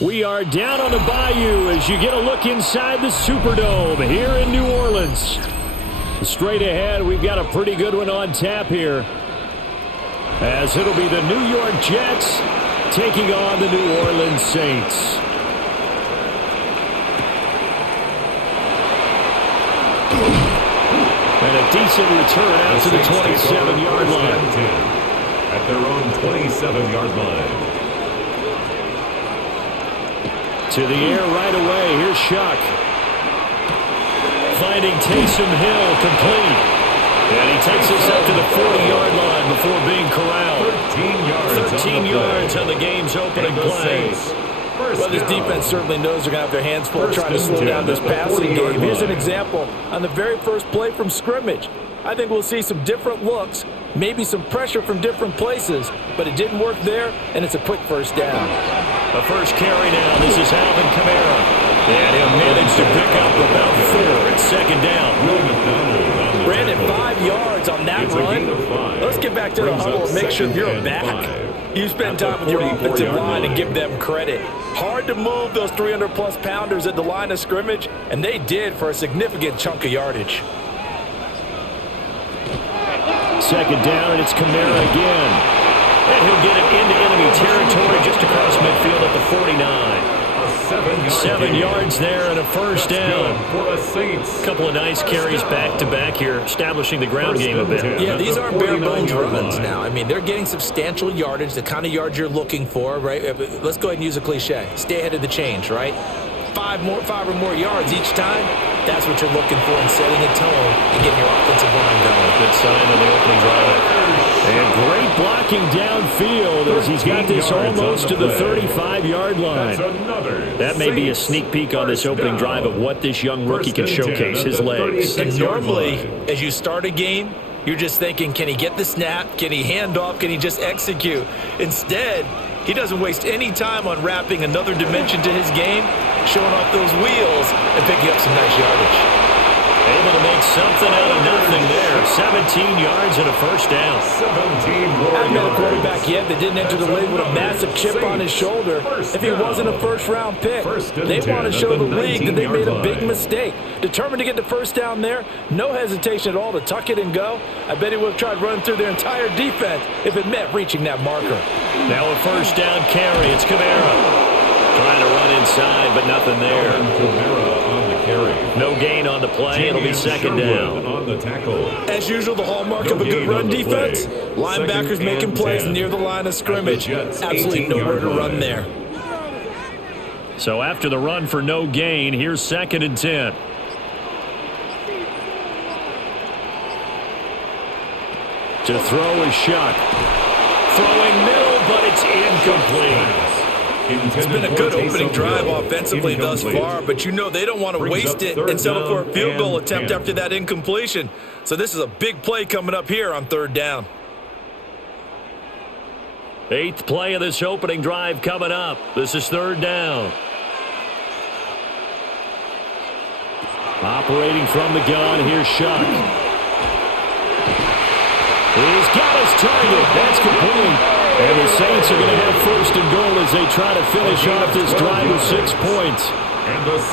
We are down on the bayou as you get a look inside the Superdome here in New Orleans. Straight ahead, we've got a pretty good one on tap here, as it'll be the New York Jets taking on the New Orleans Saints. And a decent return out to the 27-yard line. At their own 27-yard line. To the air right away. Here's Shuck. Finding Taysom Hill complete. And he takes us up to the 40-yard line before being corralled. 13 yards on the game's opening play. Well, this defense certainly knows they're going to have their hands full trying to slow down this passing game. Here's an example on the very first play from scrimmage. I think we'll see some different looks, maybe some pressure from different places, but it didn't work there, and it's a quick first down. The first carry now. This is Alvin Kamara. And he'll manage to pick up about 4 at second down. Brandon, 5 yards on that run. Let's get back to the huddle and make sure you're back. You spend time with your offensive line and give them credit. Hard to move those 300-plus pounders at the line of scrimmage, and they did for a significant chunk of yardage. Second down, and it's Kamara again. And he'll get it into enemy territory just across midfield at the 49. 7 yards there and a first down. A couple of nice carries back-to-back here, establishing the ground game a bit. Yeah, these aren't bare-bones runs now. I mean, they're getting substantial yardage, the kind of yards you're looking for, right? Let's go ahead and use a cliche. Stay ahead of the change, right? 5 or more yards each time, that's what you're looking for in setting a tone and getting your offensive line going. Good sign of the opening drive. And great blocking downfield as he's got this almost to the 35-yard line. That may be a sneak peek on this opening drive of what this young rookie can showcase, his legs. And normally, as you start a game, you're just thinking, can he get the snap? Can he hand off? Can he just execute? Instead, he doesn't waste any time on wrapping another dimension to his game, showing off those wheels, and picking up some nice yardage. Able to make something out of nothing there. 17 yards and a first down. 17 more I've met a yards. quarterback yet that didn't enter the league with a massive chip on his shoulder if he wasn't a first-round pick. They want to show the league that they made a big mistake. Determined to get the first down there, no hesitation at all to tuck it and go. I bet he would have tried running through their entire defense if it meant reaching that marker. Now a first down carry. It's Kamara. Trying to run inside, but nothing there. Kamara on the carry. No gain on the play. It'll be second down. On the tackle. As usual, the hallmark of a good run defense, linebackers making plays near the line of scrimmage. Absolutely nowhere to run there. So after the run for no gain, here's second and 10. To throw is Shuck. Throwing middle, but it's incomplete. It's been a good opening drive offensively thus far, but you know they don't want to waste it and settle for a field goal attempt after that incompletion. So this is a big play coming up here on third down. 8th play of this opening drive coming up. This is third down. Operating from the gun, here's Shuck. He's got his target. That's complete. And the Saints are going to have first and goal as they try to finish off this drive with 6 points.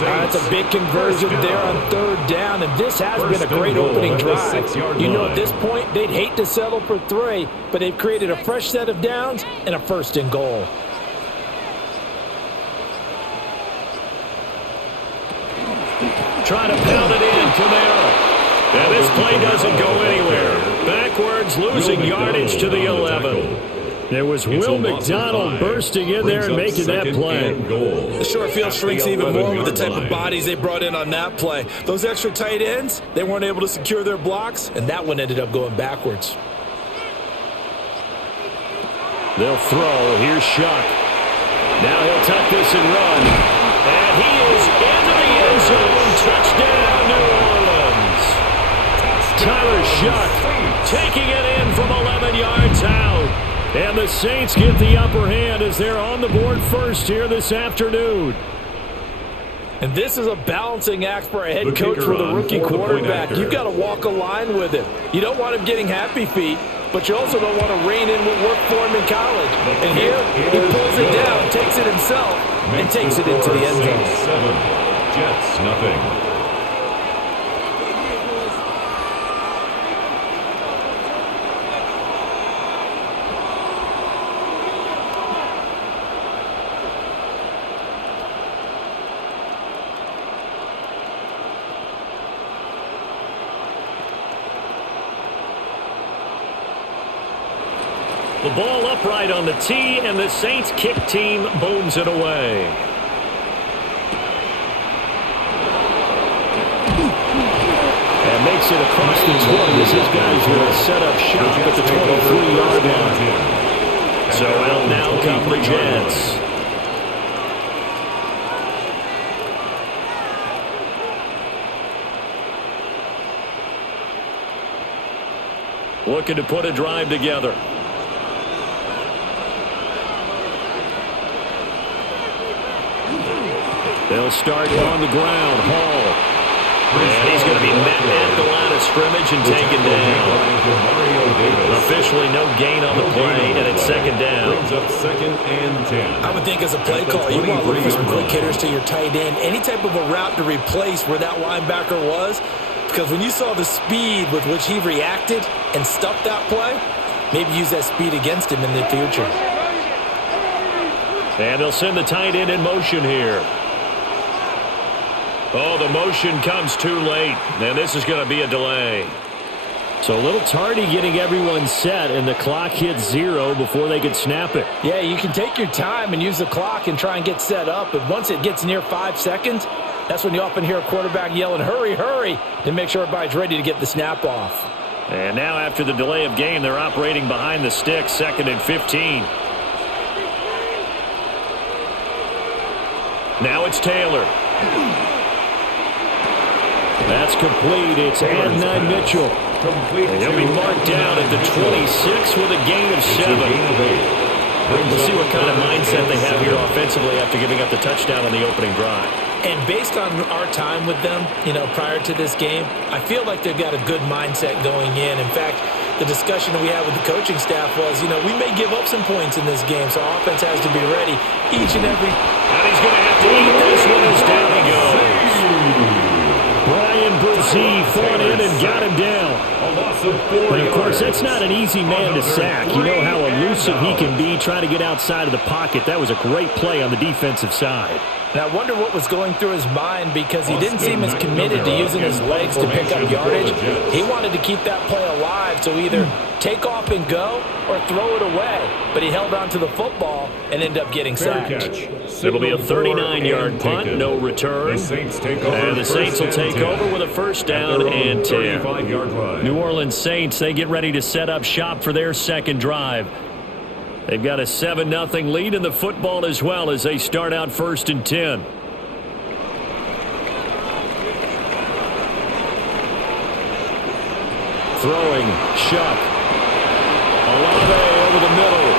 That's a big conversion there on third down, and this has been a great opening drive. You know, at this point, they'd hate to settle for 3, but they've created a fresh set of downs and a first and goal. Trying to pound it in, Kamara. And this play doesn't go anywhere. Backwards, losing yardage to the 11. There was Will McDonald bursting in there and making that play. The short field shrinks even more with the type of bodies they brought in on that play. Those extra tight ends, they weren't able to secure their blocks, and that one ended up going backwards. They'll throw. Here's Shuck. Now he'll tuck this and run. And he is into the end zone. Touchdown, New Orleans. Tyler Shuck taking it in from 11 yards out. And the Saints get the upper hand as they're on the board first here this afternoon. And this is a balancing act for a head coach with a rookie quarterback. You've got to walk a line with him. You don't want him getting happy feet, but you also don't want to rein in what worked for him in college. And here, he pulls it down, takes it in himself and takes it into the end zone. 7, Jets nothing. The ball upright on the tee, and the Saints kick team booms it away. And makes it across the 20 as his guys will set up shop at the 23-yard line. So out now come the Jets. Looking to put a drive together. They'll start on the ground. Hall. And he's going to be met at the line of scrimmage and taken down. Officially no gain on the play, and it's second down. Brings up 2nd and 10. I would think as a play call, you want to look for some quick hitters to your tight end. Any type of a route to replace where that linebacker was. Because when you saw the speed with which he reacted and stuffed that play, maybe use that speed against him in the future. And they'll send the tight end in motion here. Oh, the motion comes too late, and this is going to be a delay. So a little tardy getting everyone set, and the clock hits 0 before they could snap it. Yeah, you can take your time and use the clock and try and get set up, but once it gets near 5 seconds, that's when you often hear a quarterback yelling, hurry, hurry, to make sure everybody's ready to get the snap off. And now after the delay of game, they're operating behind the sticks, 2nd and 15. Now it's Taylor. That's complete. It's Adnan Mitchell. And he'll be marked down at the 26 with a gain of 7. We'll see what kind of mindset they have here offensively after giving up the touchdown on the opening drive. And based on our time with them, prior to this game, I feel like they've got a good mindset going in. In fact, the discussion that we had with the coaching staff was, we may give up some points in this game, so our offense has to be ready each and every. And he's going to have to eat this one as down he goes. Brian Brzee fought in and got him down. But, of course, that's not an easy man to sack. You know how elusive he can be trying to get outside of the pocket. That was a great play on the defensive side. And I wonder what was going through his mind because he didn't seem as committed to using his legs to pick up yardage. He wanted to keep that play alive, so either take off and go or throw it away. But he held on to the football and ended up getting sacked. It'll be a 39-yard punt, no return. And the Saints will take over with a first down and 10. New Orleans Saints, they get ready to set up shop for their second drive. They've got a 7-0 lead in the football as well as they start out 1st and 10. Throwing, Shuck. Olave over the middle.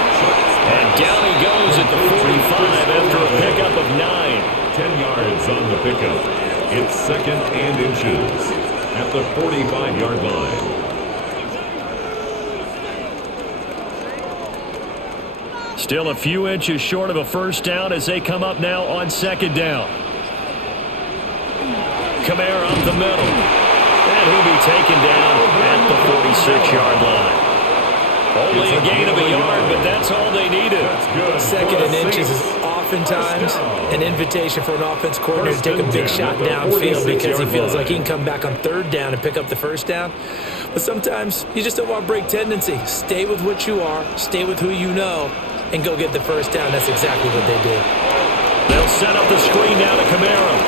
And down he goes at the 45 after a pickup of 9. 10 yards on the pickup. It's 2nd and inches at the 45-yard line. Still a few inches short of a first down as they come up now on 2nd down. Kamara up the middle. And he'll be taken down at the 46-yard line. Only a gain of a yard, but that's all they needed. 2nd and inches is oftentimes an invitation for an offense coordinator to take a big shot downfield because he feels like he can come back on 3rd down and pick up the first down. But sometimes you just don't want to break tendency. Stay with what you are. Stay with who you know. And go get the first down. That's exactly what they did. They'll set up the screen now to Kamara.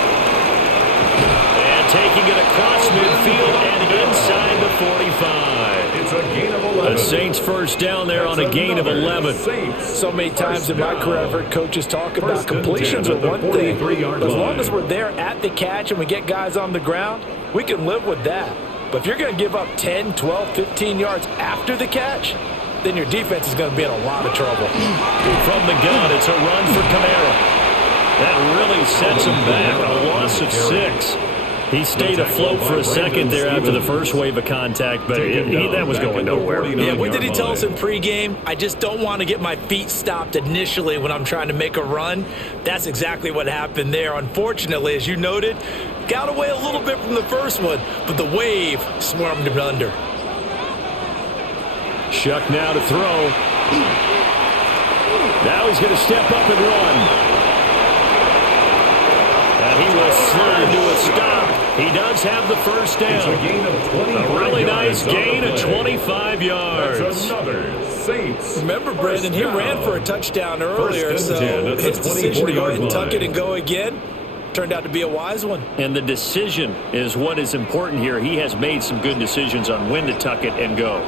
And taking it across midfield and inside the 45. It's a gain of 11. The Saints first down there on a gain of 11. So many times in my career I've heard coaches talk about completions are one thing. But as long as we're there at the catch and we get guys on the ground, we can live with that. But if you're going to give up 10, 12, 15 yards after the catch, then your defense is going to be in a lot of trouble. From the gun, it's a run for Kamara. That really sets him back. A loss of 6. He stayed afloat for a second there after the first wave of contact, but that was going nowhere. Yeah, what did he tell us in pregame? I just don't want to get my feet stopped initially when I'm trying to make a run. That's exactly what happened there. Unfortunately, as you noted, got away a little bit from the first one, but the wave swarmed him under. Shuck now to throw. Now he's going to step up and run. And he will slide to a stop. He does have the first down. A really nice gain of 25 yards. That's another Saints. Remember, Brandon, he ran for a touchdown earlier, so his decision to go ahead and tuck it and go again turned out to be a wise one. And the decision is what is important here. He has made some good decisions on when to tuck it and go.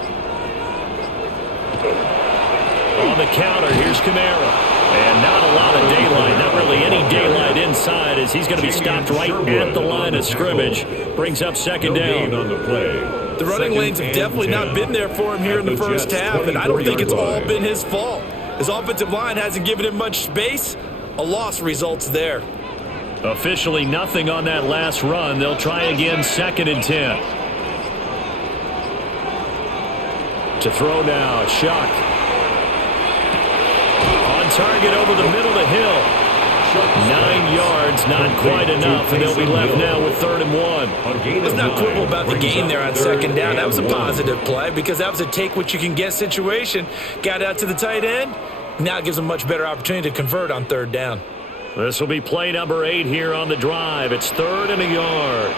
On the counter, here's Kamara. And not a lot of daylight, not really any daylight inside as he's going to be stopped right at the line of scrimmage. Brings up second down. On the play. The running lanes have definitely not been there for him here in the first half, and I don't think it's all been his fault. His offensive line hasn't given him much space. A loss results there. Officially nothing on that last run. They'll try again, 2nd and 10. To throw now, Shuck. Target over the middle to Hill. 9 yards, not quite enough, and they'll be left now with 3rd and 1. Let's not quibble about the gain there on 2nd down. That was a positive play because that was a take-what-you-can-get situation. Got out to the tight end. Now it gives them a much better opportunity to convert on 3rd down. This will be play number 8 here on the drive. It's 3rd and a yard.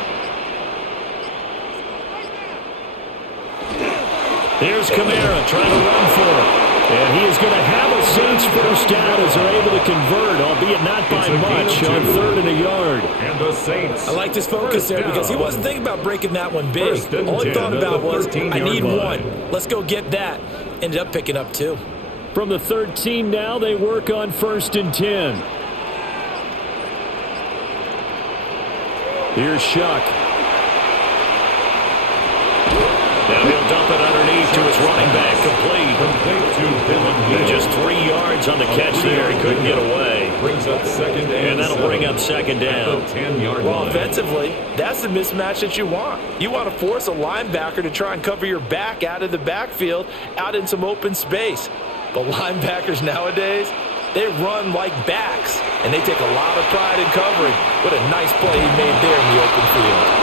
Here's Kamara trying to run for it. And he is going to have a Saints first down as they're able to convert, albeit not by much, on 3rd and a yard. And the Saints. I like his focus there because he wasn't thinking about breaking that one big. All he thought about was, I need one. Let's go get that. Ended up picking up 2. From the 13 now, they work on 1st and 10. Here's Shuck. Now he'll dump it underneath to his running back, complete. Just 3 yards on the catch there. He couldn't get away. Brings up 2nd and that'll bring up 2nd down. 10-yard well, line. Offensively, that's the mismatch that you want. You want to force a linebacker to try and cover your back out of the backfield, out in some open space. But linebackers nowadays, they run like backs, and they take a lot of pride in covering. What a nice play he made there in the open field.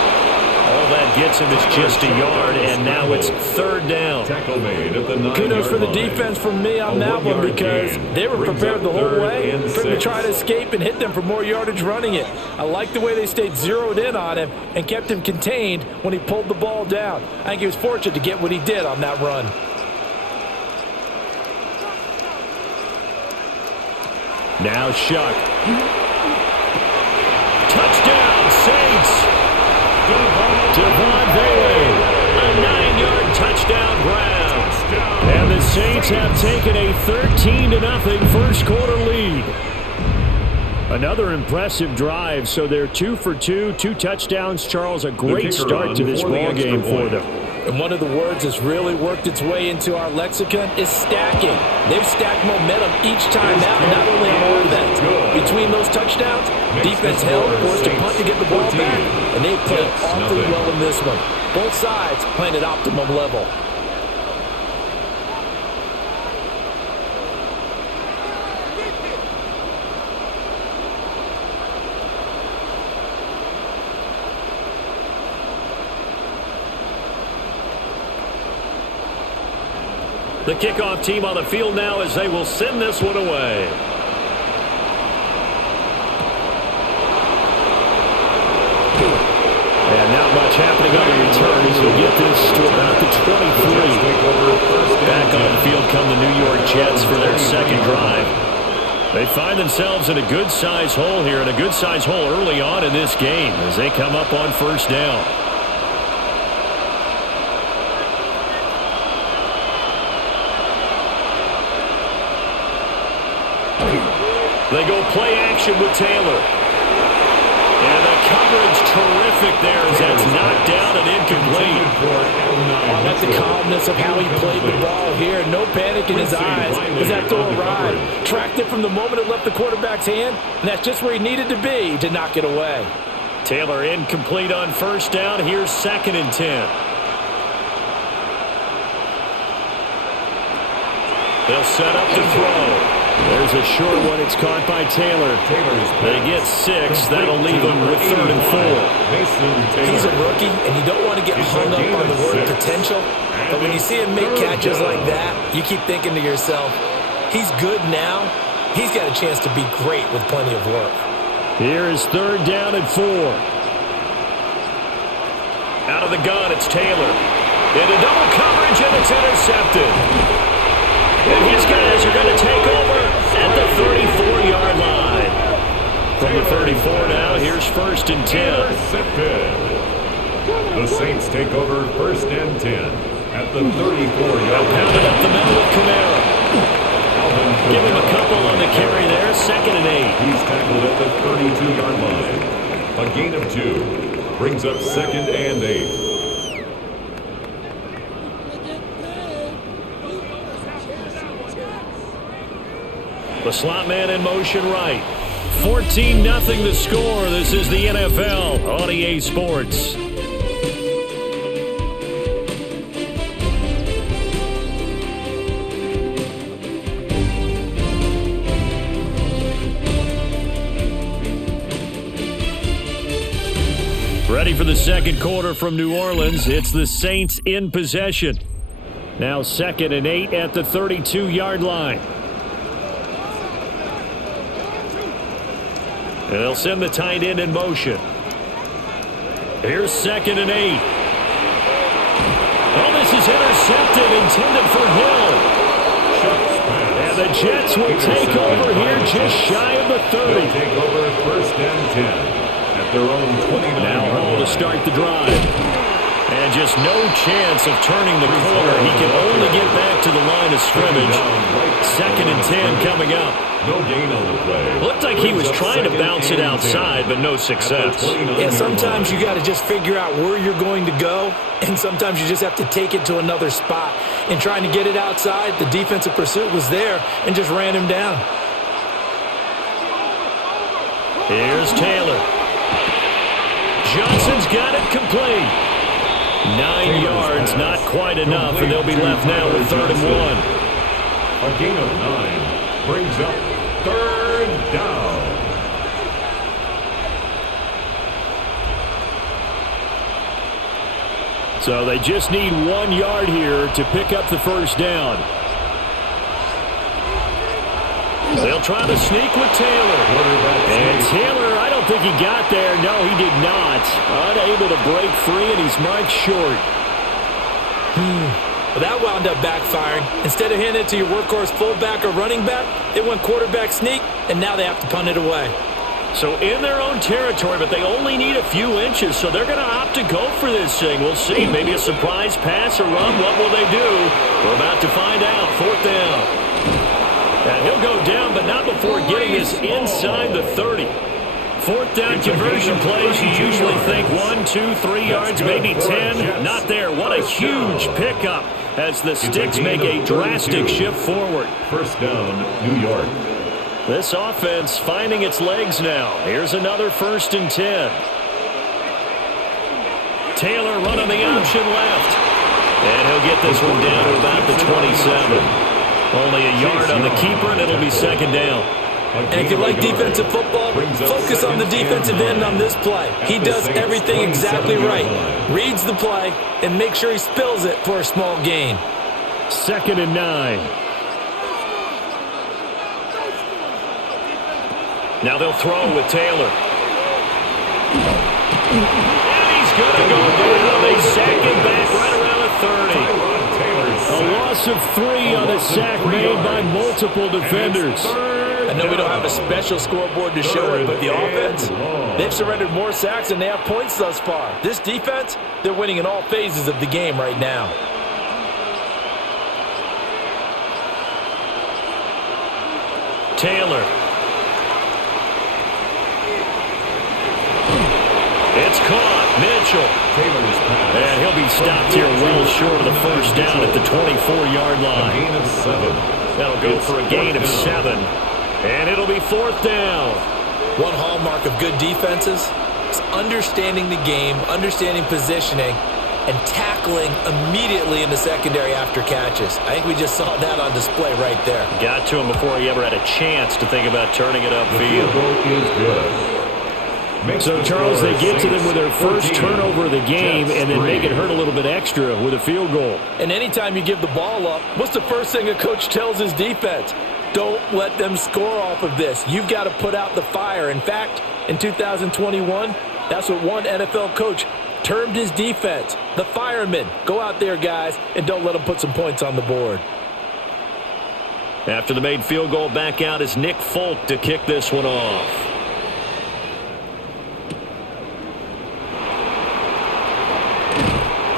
All that gets him is just a yard, and now it's 3rd down. Tackle made at the 9-yard Kudos for the line. defense from me on that one because they were prepared the whole way for him to try to escape and hit them for more yardage running it. I like the way they stayed zeroed in on him and kept him contained when he pulled the ball down. I think he was fortunate to get what he did on that run. Now Shuck. Touchdown, Saints! Devon Bailey, a 9-yard touchdown grab. And the Saints have taken a 13-0 first quarter lead. Another impressive drive, so they're 2 for 2, 2 touchdowns. Charles, a great start to this ball game for them. And one of the words that's really worked its way into our lexicon is stacking. They've stacked momentum each time out, not only on offense. Between those touchdowns, defense held, forced a punt to get the ball back, and they played awfully well in this one. Both sides playing at optimum level. The kickoff team on the field now as they will send this one away. And not much happening on the return as he'll get this to about the 23. Back on the field come the New York Jets for their 2nd drive. They find themselves in a good-sized hole here, and a good-sized hole early on in this game as they come up on 1st down. They go play action with Taylor. And the coverage terrific there as that's knocked down and incomplete. I like the calmness of how he played the ball here. No panic in his eyes as that throw arrived. Tracked it from the moment it left the quarterback's hand, and that's just where he needed to be to knock it away. Taylor incomplete on first down. Here's 2nd and 10. They'll set up to throw. There's a short one. It's caught by Taylor. They get 6. That'll leave them with 3rd and 4. He's a rookie, and you don't want to get hung up on the word potential. But when you see him make catches like that, you keep thinking to yourself, he's good now. He's got a chance to be great with plenty of work. Here is 3rd down and 4. Out of the gun, it's Taylor. Into double coverage, and it's intercepted. And his guys are going to take over at the 34-yard line. From the 34 now, here's 1st and 10. The Saints take over 1st and 10 at the 34-yard line. Pounded up the middle with Kamara. Give him a couple on the carry there, 2nd and 8. He's tackled at the 32-yard line. A gain of 2 brings up 2nd and 8. The slot man in motion right. 14-0 the score. This is the NFL on EA Sports. Ready for the second quarter from New Orleans. It's the Saints in possession. Now 2nd and 8 at the 32-yard line. And they'll send the tight end in motion. Here's 2nd and 8. Oh, this is intercepted, intended for Hill. And the Jets will take over here just shy of the 30. They'll take over 1st and 10 at their own 29. Now Hall to start the drive. And just no chance of turning the corner. He can only get back to the line of scrimmage. 2nd and 10 coming up. No gain on the play. Looked like he was trying to bounce it outside, but no success. Yeah, sometimes you got to just figure out where you're going to go, and sometimes you just have to take it to another spot. And trying to get it outside, the defensive pursuit was there and just ran him down. Here's Taylor. Johnson's got it complete. 9 yards, not quite enough, and they'll be left now with 3rd and 1. A gain of 9 brings up 3rd down. So they just need 1 yard here to pick up the first down. They'll try to sneak with Taylor. And Taylor, I don't think he got there. No, he did not. Unable to break free, and he's marked short. Well, that wound up backfiring. Instead of handing it to your workhorse fullback or running back, they went quarterback sneak, and now they have to punt it away. So in their own territory, but they only need a few inches, so they're going to opt to go for this thing. We'll see. Maybe a surprise pass or run. What will they do? We're about to find out. 4th down. And he'll go down, but not before getting this inside the 30. 4th down conversion plays, you usually think 1, 2, 3 yards, maybe 10. Not there. What a huge pickup as the Sticks make a drastic shift forward. 1st down, New York. This offense finding its legs now. Here's another 1st and 10. Taylor running the option left. And he'll get this one down to about the 27. Only a yard on the keeper, and it'll be 2nd down. And if you like defensive football, focus on the defensive end on this play. He does everything exactly right. Reads the play and makes sure he spills it for a small gain. 2nd and 9. Now they'll throw with Taylor. And he's going to go down. They sack him back right around the 30. A loss of 3 on a sack made by multiple defenders. I know we don't have a special scoreboard to show it, but the offense, they've surrendered more sacks than they have points thus far. This defense, they're winning in all phases of the game right now. Taylor. It's caught. Mitchell. And he'll be stopped here well short of the first down at the 24-yard line. A gain of 7. That'll go for a gain of 7. And it'll be 4th down. One hallmark of good defenses It's understanding the game, understanding positioning, and tackling immediately in the secondary after catches. I think we just saw that on display right there. Got to him before he ever had a chance to think about turning it upfield. The field goal is good. So, Charles, they get to them with their first turnover of the game and then make it hurt a little bit extra with a field goal. And anytime you give the ball up, what's the first thing a coach tells his defense? Don't let them score off of this. You've got to put out the fire. In fact, in 2021, that's what one NFL coach termed his defense, the firemen. Go out there, guys, and don't let them put some points on the board. After the made field goal, back out is Nick Folk to kick this one off.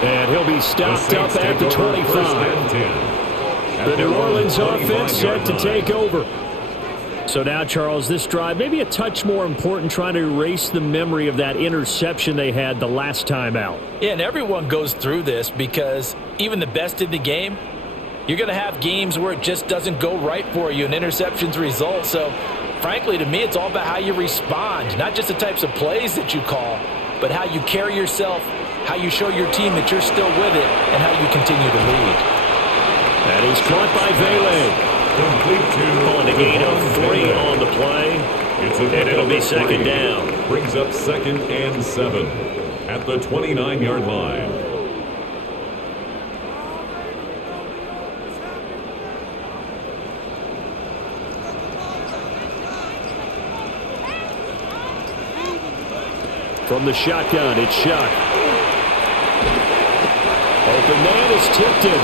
And he'll be stopped up at the 25. The New Orleans offense set to take over. So now, Charles, this drive maybe a touch more important, trying to erase the memory of that interception they had the last time out. Yeah, and everyone goes through this because even the best in the game, you're going to have games where it just doesn't go right for you and interceptions result. So, frankly, to me, it's all about how you respond, not just the types of plays that you call, but how you carry yourself, how you show your team that you're still with it, and how you continue to lead. That is caught by Vele. Calling a gain of 3 on the play. And it'll be second down. Brings up 2nd and 7 at the 29-yard line. From the shotgun, it's Shuck. Open man is Tipton.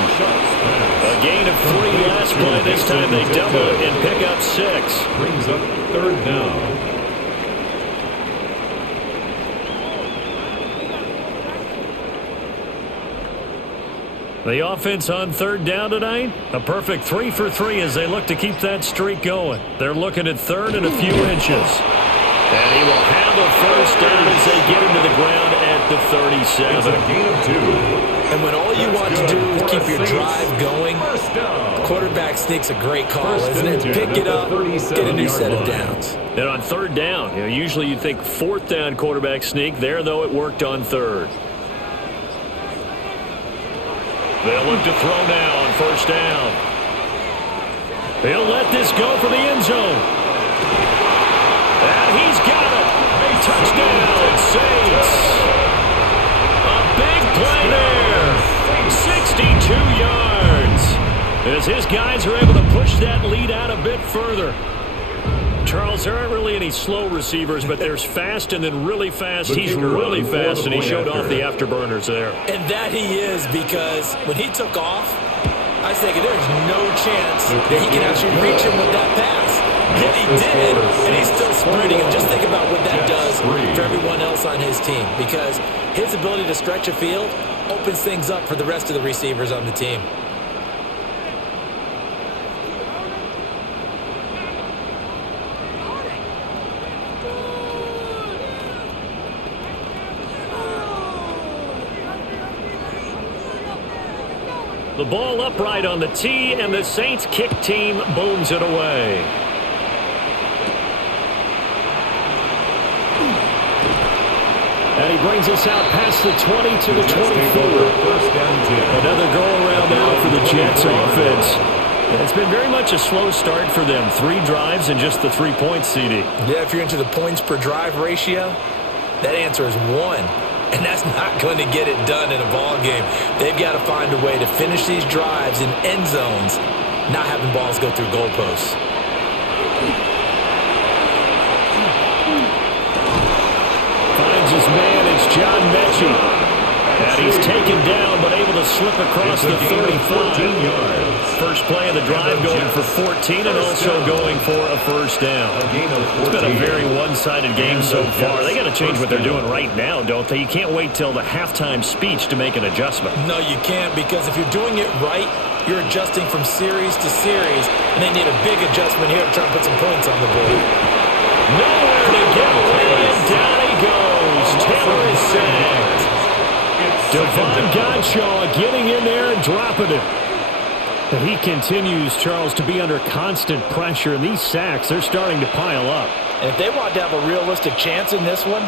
A gain of 3 last play. This time they double it and pick up 6. Brings up 3rd down. The offense on 3rd down tonight, a perfect 3 for 3 as they look to keep that streak going. They're looking at 3rd and a few inches. And he will have a first down as they get him to the ground at the 37. It's a gain of 2. And when all you want to do is keep your drive going, quarterback sneak's a great call, isn't it? Pick it up, get a new set of downs. Then on 3rd down, usually you think 4th down quarterback sneak. There, though, it worked on 3rd. They'll look to throw now on 1st down. They'll let this go for the end zone. And he's got it. Touchdown, Saints. A big play there. 62 yards. As his guys are able to push that lead out a bit further. Charles, there aren't really any slow receivers, but there's fast and then really fast. He's really fast, and he showed off the afterburners there. And that he is, because when he took off, I was thinking there's no chance that he can actually reach him with that pass. Yet he did, and he's still sprinting. And just think about what that does for everyone else on his team, because his ability to stretch a field opens things up for the rest of the receivers on the team. The ball upright on the tee, and the Saints kick team booms it away. And he brings us out past the 20 to the 24. Another go-around now for the Jets offense. And it's been very much a slow start for them. 3 drives and just the 3 points, CD. Yeah, if you're into the points per drive ratio, that answer is 1. And that's not going to get it done in a ball game. They've got to find a way to finish these drives in end zones, not having balls go through goalposts. Finds his man, it's John Mechie. And he's taken down, but able to slip across the 35. First play of the drive going for 14 and also going for a first down. It's been a very one-sided game so far. They got to change what they're doing right now, don't they? You can't wait till the halftime speech to make an adjustment. No, you can't, because if you're doing it right, you're adjusting from series to series, and they need a big adjustment here to try and put some points on the board. Nowhere to get away, and down he goes. Taylor is sacked. Devon Godshaw getting in there and dropping it. And he continues, Charles, to be under constant pressure, and these sacks, they're starting to pile up. And if they want to have a realistic chance in this one,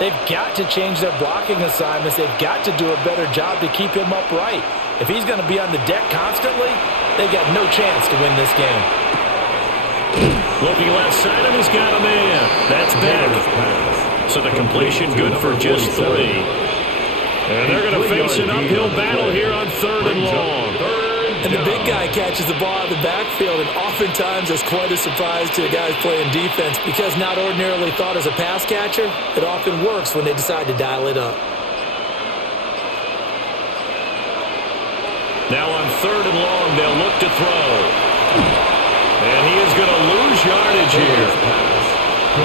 They've got to change their blocking assignments. They've got to do a better job to keep him upright. If he's going to be on the deck constantly, they've got no chance to win this game. Looking left side, and he's got a man. That's back. So the completion good for just 3. And they're going to face an uphill battle here on 3rd and long. And the big guy catches the ball in the backfield, and oftentimes it's quite a surprise to the guys playing defense because not ordinarily thought as a pass catcher, it often works when they decide to dial it up. Now on 3rd and long, they'll look to throw. And he is going to lose yardage here.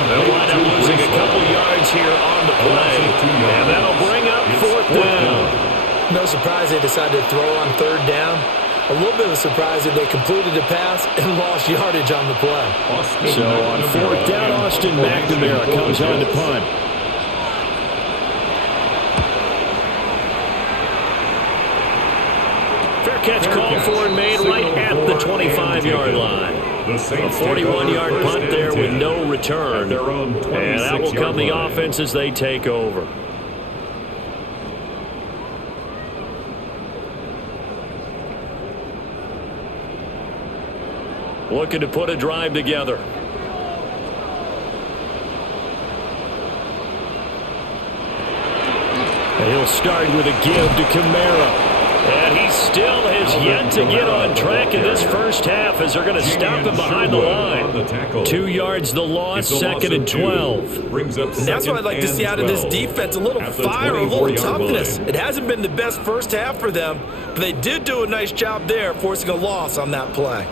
They'll wind up losing a couple yards here on the play. And that'll bring up 4th down. No surprise they decided to throw on 3rd down. A little bit of a surprise that they completed the pass and lost yardage on the play. So on 4th down, Austin McNamara comes on to punt. Fair catch called for and made right at the 25-yard line. A 41-yard punt there with no return. And that will come the offense as they take over. Looking to put a drive together. And he'll start with a give to Kamara. And he still has yet to get on track in this first half as they're going to stop him behind the line. 2 yards the loss, 2nd and 12. And that's what I'd like to see out of this defense, a little fire, a little toughness. It hasn't been the best first half for them, but they did do a nice job there forcing a loss on that play.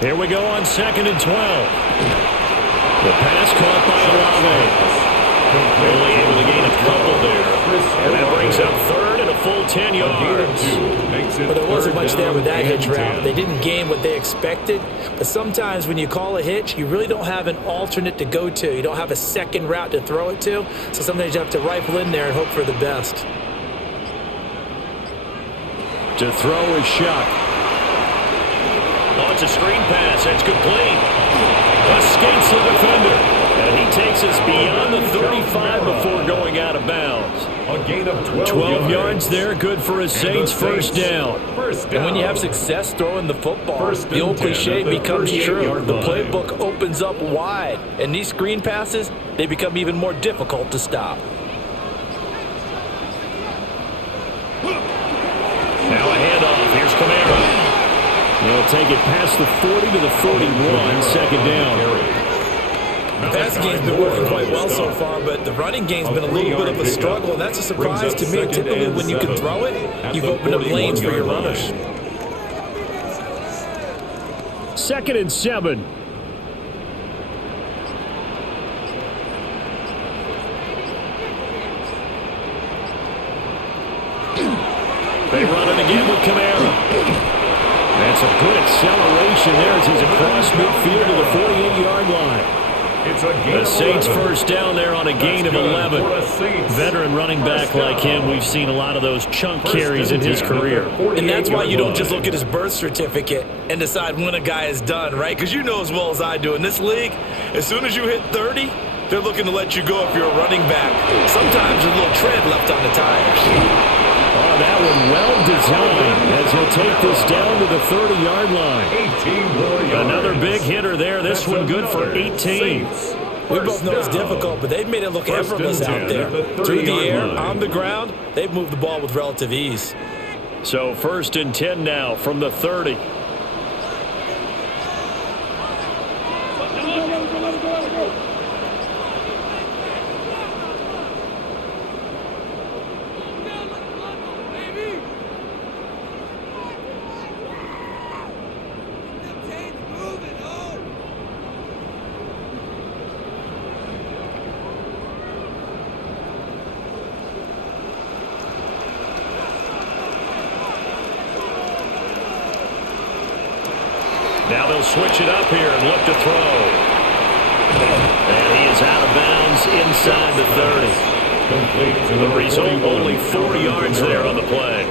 Here we go on 2nd and 12. The pass caught by Olave. Only able to gain a couple there. And that brings up 3rd and a full 10 yards. But there wasn't much there with that hitch route. They didn't gain what they expected. But sometimes when you call a hitch, you really don't have an alternate to go to. You don't have a second route to throw it to. So sometimes you have to rifle in there and hope for the best. To throw is Shuck. Oh, it's a screen pass. That's complete. Escapes the defender. And he takes us beyond the 35 before going out of bounds. A gain of 12 yards there, good for a Saints first down. And when you have success throwing the football, the old cliche becomes true. The playbook opens up wide. And these screen passes, they become even more difficult to stop. Now a handoff. Here's Kamara. They'll take it past the 40 to the 41, 2nd down. The passing game's been working quite well so far, but the running game's been a little bit of a struggle, and that's a surprise to me. Typically, when you can throw it, you've opened up lanes for your runners. 2nd and 7. They run it again with Kamara. That's a good acceleration there as he's across midfield to the 48-yard line. The Saints first down there on a gain of 11. Veteran running back like him, we've seen a lot of those chunk carries in his career. And that's why you don't just look at his birth certificate and decide when a guy is done, right? Because you know as well as I do, in this league, as soon as you hit 30, they're looking to let you go if you're a running back. Sometimes there's a little tread left on the tires. Oh, that one well designed as he'll take this down to the 30-yard line. 18 more yards. Another big hitter there. This one good for 18. We both know it's difficult, but they've made it look effortless out there. Through the air, on the ground, they've moved the ball with relative ease. So 1st and 10 now from the 30. Now they'll switch it up here and look to throw. And he is out of bounds inside the 30. Complete to The result, only 4 yards there on the play.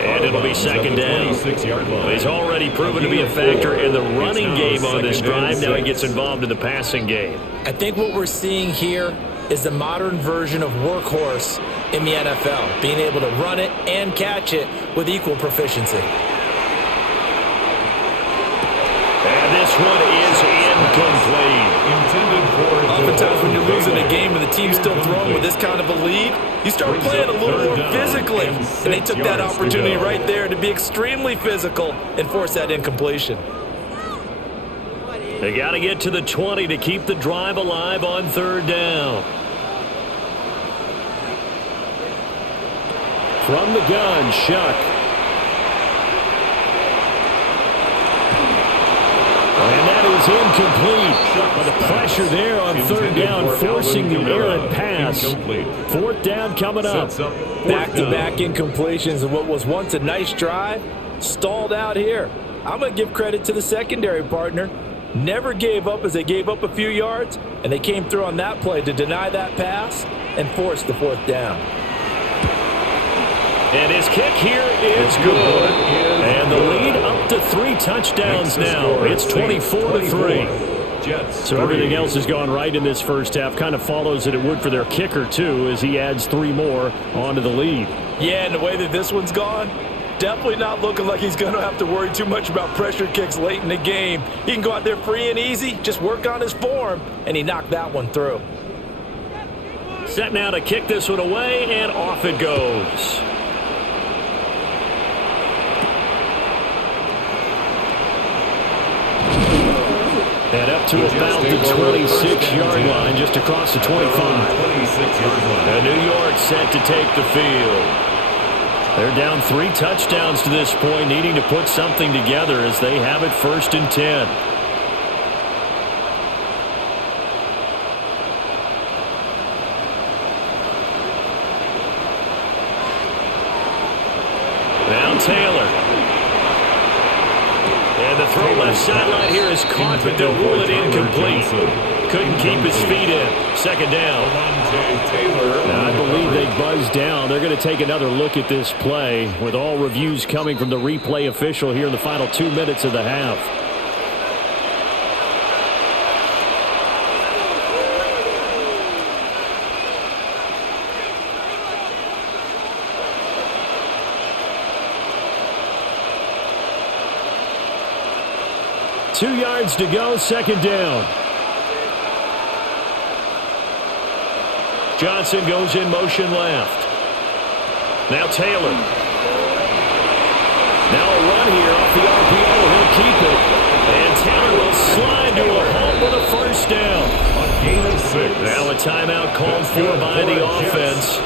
And it'll be second down. He's already proven to be a factor in the running game on this drive. Now he gets involved in the passing game. I think what we're seeing here is the modern version of workhorse in the NFL, being able to run it and catch it with equal proficiency. And this one is incomplete. Oftentimes when you're losing a game and the team's still throwing with this kind of a lead, you start playing a little more physically. And they took that opportunity right there to be extremely physical and force that incompletion. They got to get to the 20 to keep the drive alive on third down. From the gun, Shuck. And that is incomplete. But the pressure there on third down, forcing the errant pass. Fourth down coming up. Back-to-back incompletions of what was once a nice drive, stalled out here. I'm going to give credit to the secondary partner. Never gave up as they gave up a few yards, and they came through on that play to deny that pass and force the fourth down. And his kick here is good. And the lead up to 3 touchdowns now. It's 24-3. So everything else has gone right in this first half. Kind of follows that it would for their kicker, too, as he adds 3 more onto the lead. Yeah, and the way that this one's gone, definitely not looking like he's going to have to worry too much about pressure kicks late in the game. He can go out there free and easy, just work on his form, and he knocked that one through. Set now to kick this one away, and off it goes. And up to about the 26-yard line, just across the 25. And New York set to take the field. They're down 3 touchdowns to this point, needing to put something together as they have it 1st and 10. Now Taylor. And the throw left sideline here is caught, but they'll rule it incomplete. Couldn't keep his feet in. Second down. Now, I believe they buzzed down. They're going to take another look at this play with all reviews coming from the replay official here in the final 2 minutes of the half. Two yards to go, second down. Johnson goes in motion left. Now Taylor. Now a run here off the RPO. He'll keep it. And Taylor will slide to a halt with a first down. A gain of 6. Now a timeout called for by the offense,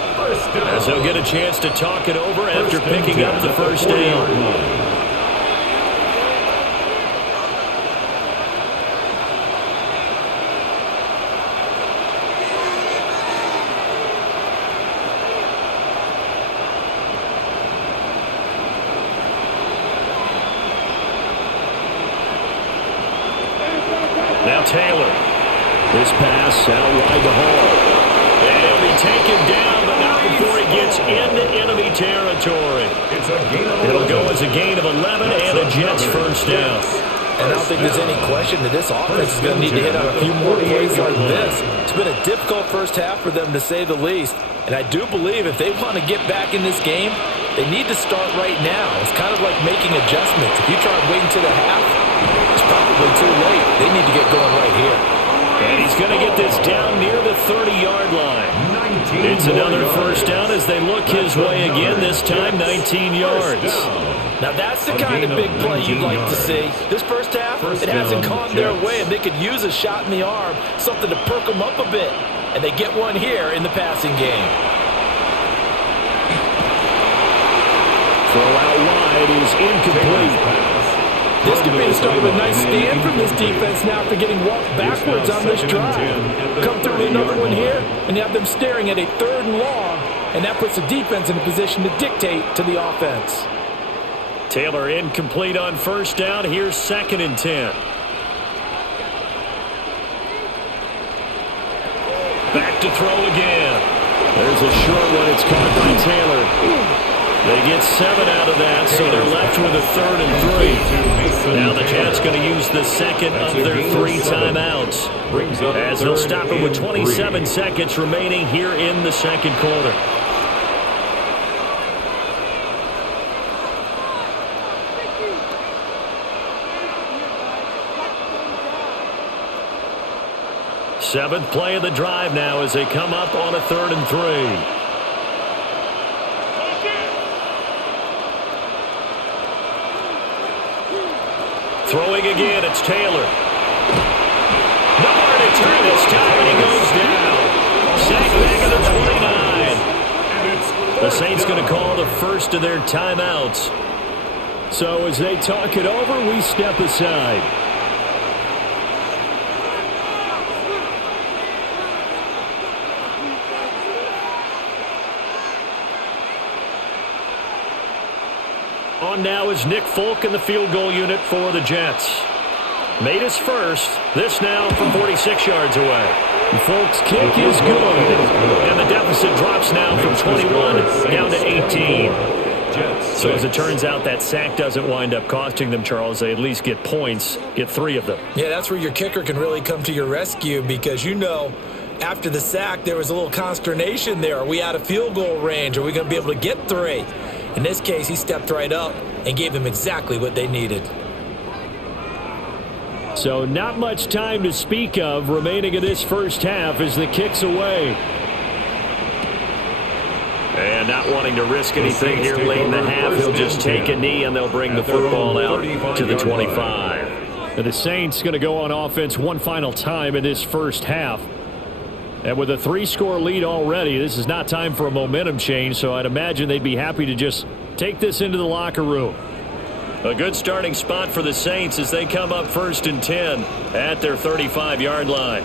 as they'll get a chance to talk it over after picking up the first down. Now Taylor. This pass out wide to Hall. And he'll be taken down, but not before he gets into enemy territory. It'll go as a gain of 11 and a Jets first down. And I don't think there's any question that this offense is going to need to hit on a few more plays like this. It's been a difficult first half for them, to say the least. And I do believe if they want to get back in this game, they need to start right now. It's kind of like making adjustments. If you try waiting to the half, it's probably too late. They need to get going right here. And he's going to get this down near the 30-yard line. It's another first down as they look his way again, this time 19 yards. Now that's the kind of big play you'd like to see. This first half, it hasn't gone their way, and they could use a shot in the arm, something to perk them up a bit. And they get one here in the passing game. Throw out wide is incomplete. This could be the start of a nice stand from this defense now after getting walked backwards on this drive. Come through with another one here, and you have them staring at a 3rd and long, and that puts the defense in a position to dictate to the offense. Taylor incomplete on first down. Here's 2nd and 10. Back to throw again. There's a short one. It's caught by Taylor. They get 7 out of that, so they're left with a 3rd and 3. Now the Jets going to use the second of their 3 timeouts, as they'll stop it with 27 seconds remaining here in the second quarter. Seventh play of the drive now as they come up on a 3rd and 3. Throwing again, it's Taylor. Nowhere to turn this time, and he goes down. Sack back at the 29. The Saints going to call the first of their timeouts. So as they talk it over, we step aside. On now is Nick Folk in the field goal unit for the Jets. Made his first. This now from 46 yards away. Folk's kick is good. And the deficit drops now from 21 down to 18. So as it turns out, that sack doesn't wind up costing them, Charles. They at least get points, get 3 of them. Yeah, that's where your kicker can really come to your rescue, because after the sack, there was a little consternation there. Are we out of field goal range? Are we going to be able to get 3? In this case, he stepped right up and gave them exactly what they needed. So not much time to speak of remaining in this first half as the kick's away. And not wanting to risk anything here late in the half, he'll just take a knee and they'll bring the football out to the 25. And the Saints going to go on offense one final time in this first half. And with a 3-score lead already, this is not time for a momentum change, so I'd imagine they'd be happy to just take this into the locker room. A good starting spot for the Saints as they come up 1st and 10 at their 35-yard line.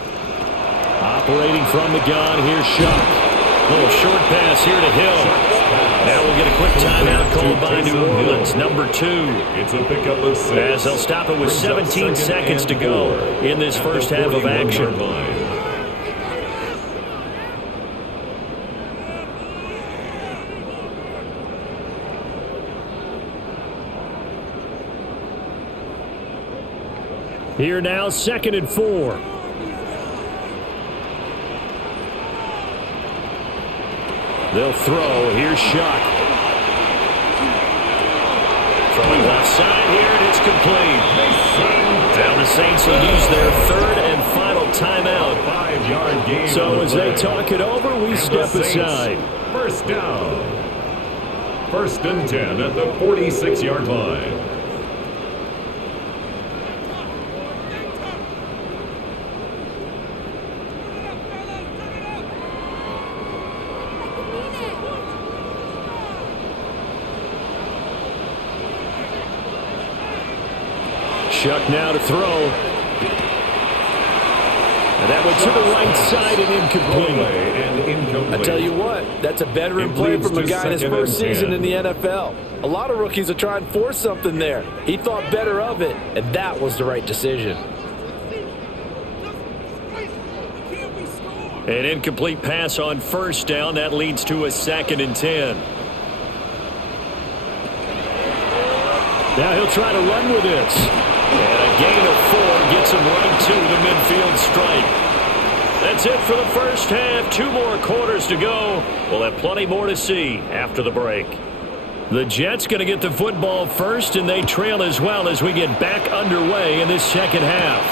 Operating from the gun, here's Shuck. Little short pass here to Hill. Now we'll get a quick timeout called by New Orleans, number 2. It's a pickup of 6. As they'll stop it with 17 seconds to go in this first half of action. Here now, 2nd and 4. They'll throw. Here's Shuck. Throwing left side here, and it's complete. Now the Saints will use their 3rd and final timeout. 5-yard gain. So as they talk it over, we step aside. First down. 1st and 10 at the 46-yard line. Shuck now to throw. And that went to the right side and incomplete. I tell you what, that's a veteran play from a guy in his first season in the NFL. A lot of rookies will try and force something there. He thought better of it, and that was the right decision. An incomplete pass on 1st down. That leads to a 2nd and 10. Now he'll try to run with this. And a gain of 4 gets him right to the midfield stripe. That's it for the first half. 2 more quarters to go. We'll have plenty more to see after the break. The Jets going to get the football first, and they trail as well as we get back underway in this second half.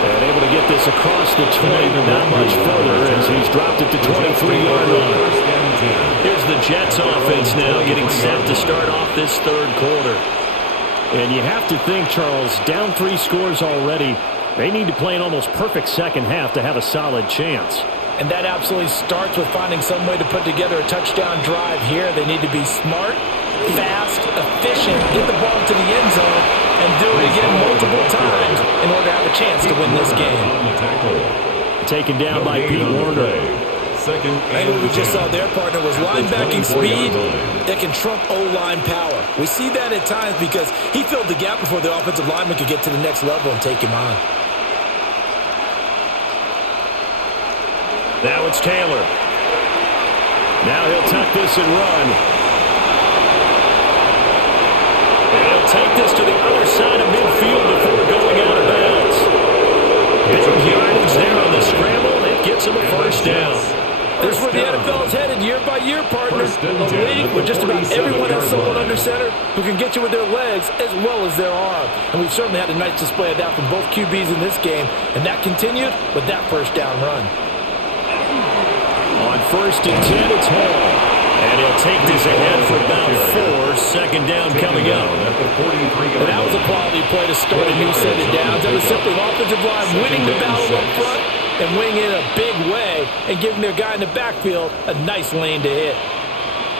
And able to get this across the 20, but not much further as he's dropped it to 23-yard line. Here's the Jets offense now getting set to start off this 3rd quarter. And you have to think, Charles, down 3 scores already, they need to play an almost perfect second half to have a solid chance. And that absolutely starts with finding some way to put together a touchdown drive here. They need to be smart, fast, efficient, get the ball to the end zone, and do it again multiple times in order to have a chance to win this game. Taken down by Pete Warner. And what we just saw their partner was linebacking speed that can trump O-line power. We see that at times because he filled the gap before the offensive lineman could get to the next level and take him on. Now it's Taylor. Now he'll tuck this and run. And he'll take this to the other side of midfield before going out of bounds. Big yardage there on the scramble. It gets him a first down. This is where the NFL is headed year by year, partner. A league where just about everyone has someone under center who can get you with their legs as well as their arm. And we've certainly had a nice display of that from both QBs in this game. And that continued with that first down run. On 1st and 10, it's Hall. And he'll take this ahead for about 4. Second down coming up. And that was a quality play to start a new set of downs. That was simply an offensive line winning the battle up front and winning it in a big way and giving their guy in the backfield a nice lane to hit.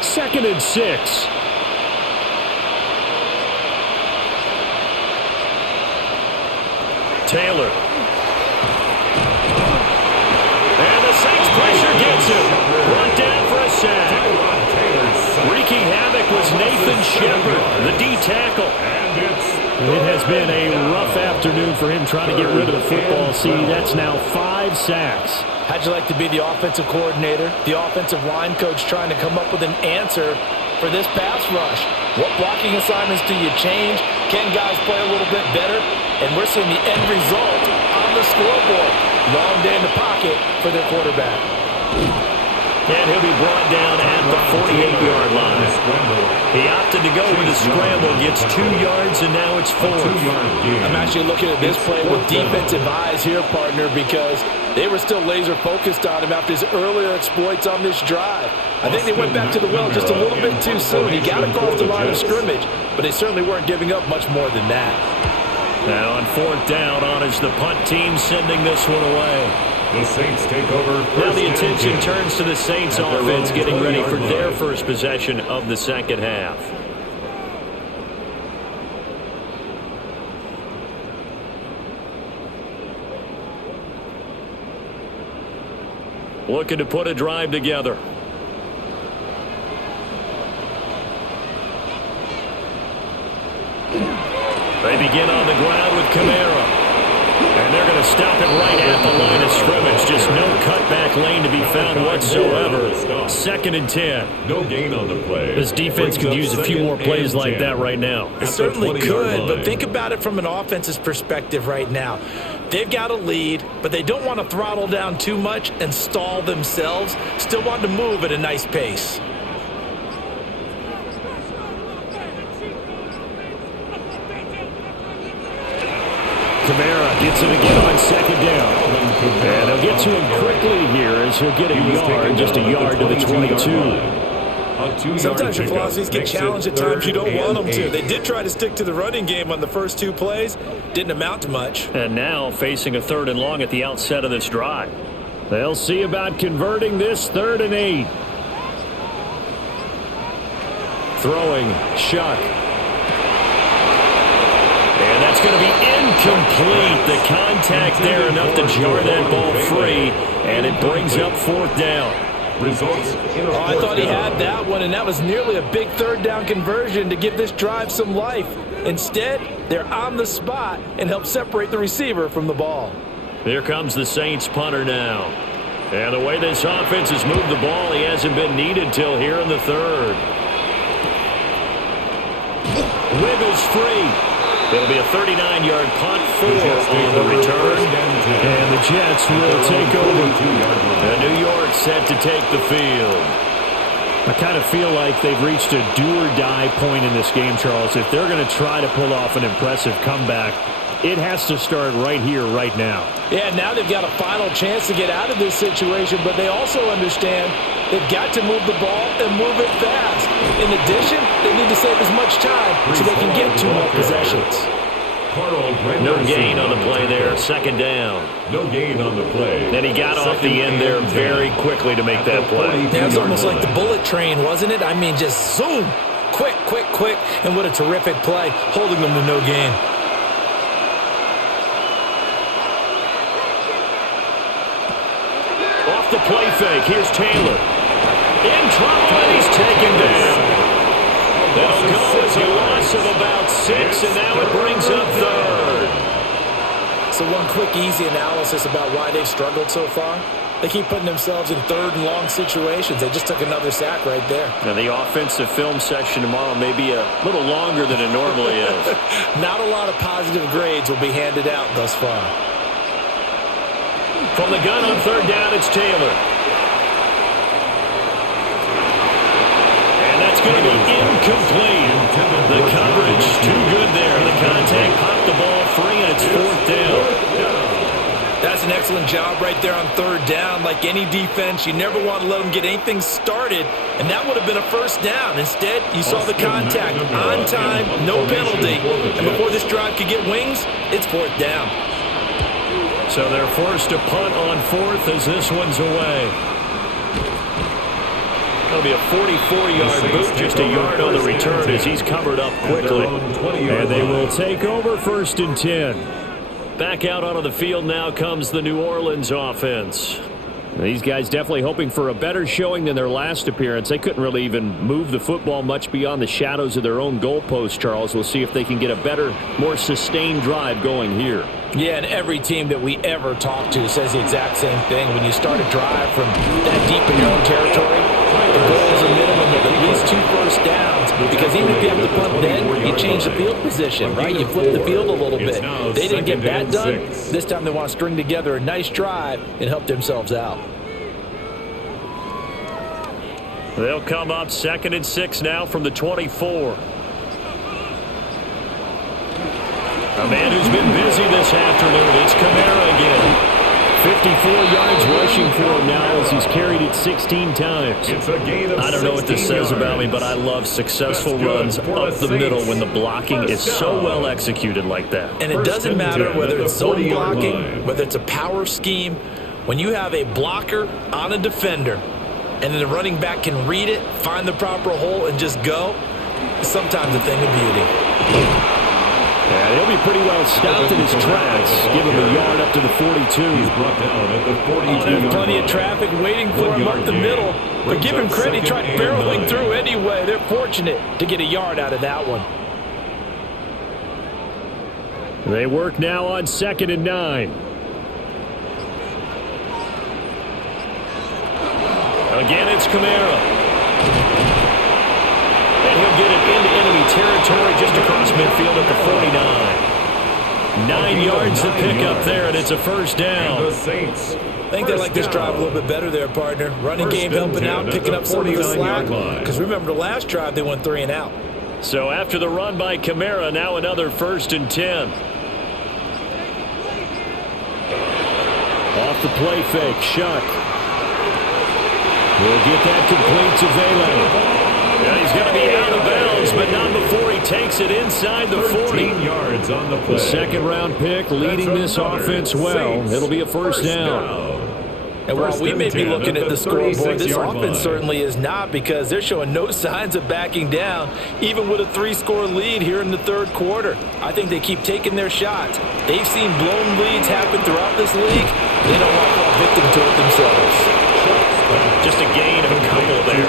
2nd and 6. Taylor. And the Saints pressure gets him. Brought down for a sack. Wreaking havoc was Nathan Shepard, the D tackle. It has been a rough afternoon for him trying to get rid of the football. See, that's now 5 sacks. How'd you like to be the offensive coordinator, the offensive line coach trying to come up with an answer for this pass rush? What blocking assignments do you change? Can guys play a little bit better? And we're seeing the end result on the scoreboard. Long day in the pocket for their quarterback. And he'll be brought down at the 48-yard line. He opted to go with a scramble, gets 2 yards, and now it's 4. I'm actually looking at this play with defensive eyes here, partner, because they were still laser focused on him after his earlier exploits on this drive. I think they went back to the well just a little bit too soon. He got across the line of scrimmage, but they certainly weren't giving up much more than that. Now on 4th down, on is the punt team sending this one away. The Saints take over. Now the attention turns to the Saints offense getting ready for their first possession of the second half. Looking to put a drive together. They begin on the ground with Kamara. And they're going to stop it right at the line of scrimmage. Just no cutback lane to be found whatsoever. 2nd and 10. No gain on the play. This defense could use a few more plays like that right now. It certainly could, but think about it from an offense's perspective right now. They've got a lead, but they don't want to throttle down too much and stall themselves. Still want to move at a nice pace. Kamara gets it again on 2nd down. And they'll get to him quickly here as he'll get a yard, just a yard to the 22. Sometimes your philosophies get challenged at times you don't want them to. They did try to stick to the running game on the first 2 plays. Didn't amount to much. And now facing a 3rd and long at the outset of this drive. They'll see about converting this 3rd and 8. Throwing, Shuck. And that's going to be incomplete. The contact there enough to jar that ball free. And it brings up 4th down. I thought he had that one, and that was nearly a big 3rd down conversion to give this drive some life. Instead, they're on the spot and help separate the receiver from the ball. Here comes the Saints punter now. And the way this offense has moved the ball, he hasn't been needed till here in the 3rd. Wiggles free. It'll be a 39-yard punt, 4 on the return. And the Jets will take over. And New York set to take the field. I kind of feel like they've reached a do-or-die point in this game, Charles. If they're going to try to pull off an impressive comeback, it has to start right here, right now. Yeah, now they've got a final chance to get out of this situation, but they also understand they've got to move the ball and move it fast. In addition, they need to save as much time so they can get 2 more possessions. No gain on the play there, 2nd down. No gain on the play. And he got off the end there very quickly to make that play. Yeah, it was almost like the bullet train, wasn't it? I mean, just zoom. Quick, quick, quick. And what a terrific play, holding them to no gain. Off the play fake, here's Taylor. In trouble, and he's taken down. That'll go as a loss of about 6, and now it brings up 3rd. So one quick, easy analysis about why they've struggled so far. They keep putting themselves in third and long situations. They just took another sack right there. Now, the offensive film section tomorrow may be a little longer than it normally is. Not a lot of positive grades will be handed out thus far. From the gun on third down, it's Taylor. And that's going to be incomplete. The coverage too good there. The contact popped the ball free, and it's fourth down. That's an excellent job right there on third down. Like any defense, you never want to let them get anything started, and that would have been a first down. Instead, you saw the contact on time, no penalty, and before this drive could get wings, it's fourth down. So they're forced to punt on fourth as this one's away. That'll be a 44-yard boot, just a yard on the return as he's covered up quickly. And they will take over first and 10. Back out onto the field now comes the New Orleans offense. These guys definitely hoping for a better showing than their last appearance. They couldn't really even move the football much beyond the shadows of their own goalpost, Charles. We'll see if they can get a better, more sustained drive going here. Yeah, and every team that we ever talk to says the exact same thing. When you start a drive from that deep in your own territory, the goal is a minimum of at least 2 first downs, because even if you have to punt then, you change the field position, right? You flip the field a little bit. They didn't get that done. This time they want to string together a nice drive and help themselves out. They'll come up 2nd and 6 now from the 24. A man who's been busy this afternoon, it's Kamara again. 54 yards rushing for him now as he's carried it 16 times. I don't know what this says about me, but I love successful runs up the middle when the blocking is so well executed like that. And it doesn't matter whether it's zone blocking, whether it's a power scheme. When you have a blocker on a defender and then the running back can read it, find the proper hole, and just go, it's sometimes a thing of beauty. Yeah, he'll be pretty well stopped in his tracks. Give him a yard up to the 42. He's brought down at the 42. There's plenty of traffic waiting for him up the middle. But give him credit, he tried barreling through anyway. They're fortunate to get a yard out of that one. They work now on 2nd and 9. Again, it's Kamara. And he'll get it into enemy territory just across midfield at the 49. 9 yards to pick up there, and it's a first down. The Saints. I think they like this drive a little bit better there, partner. Running game helping out, picking up some of the slack. Because remember, the last drive, they went 3 and out. So after the run by Kamara, now another 1st and 10. Off the play fake, Shuck. We'll get that complete to Vela. Yeah, he's going to be out of bounds, but not before he takes it inside the 40. Yards on the play. The second-round pick leading this offense well. It'll be a first down. And while we may be looking at the scoreboard, this offense certainly is not, because they're showing no signs of backing down, even with a 3-score lead here in the third quarter. I think they keep taking their shots. They've seen blown leads happen throughout this league. They don't want to fall victim to it themselves. Just a gain of a couple there.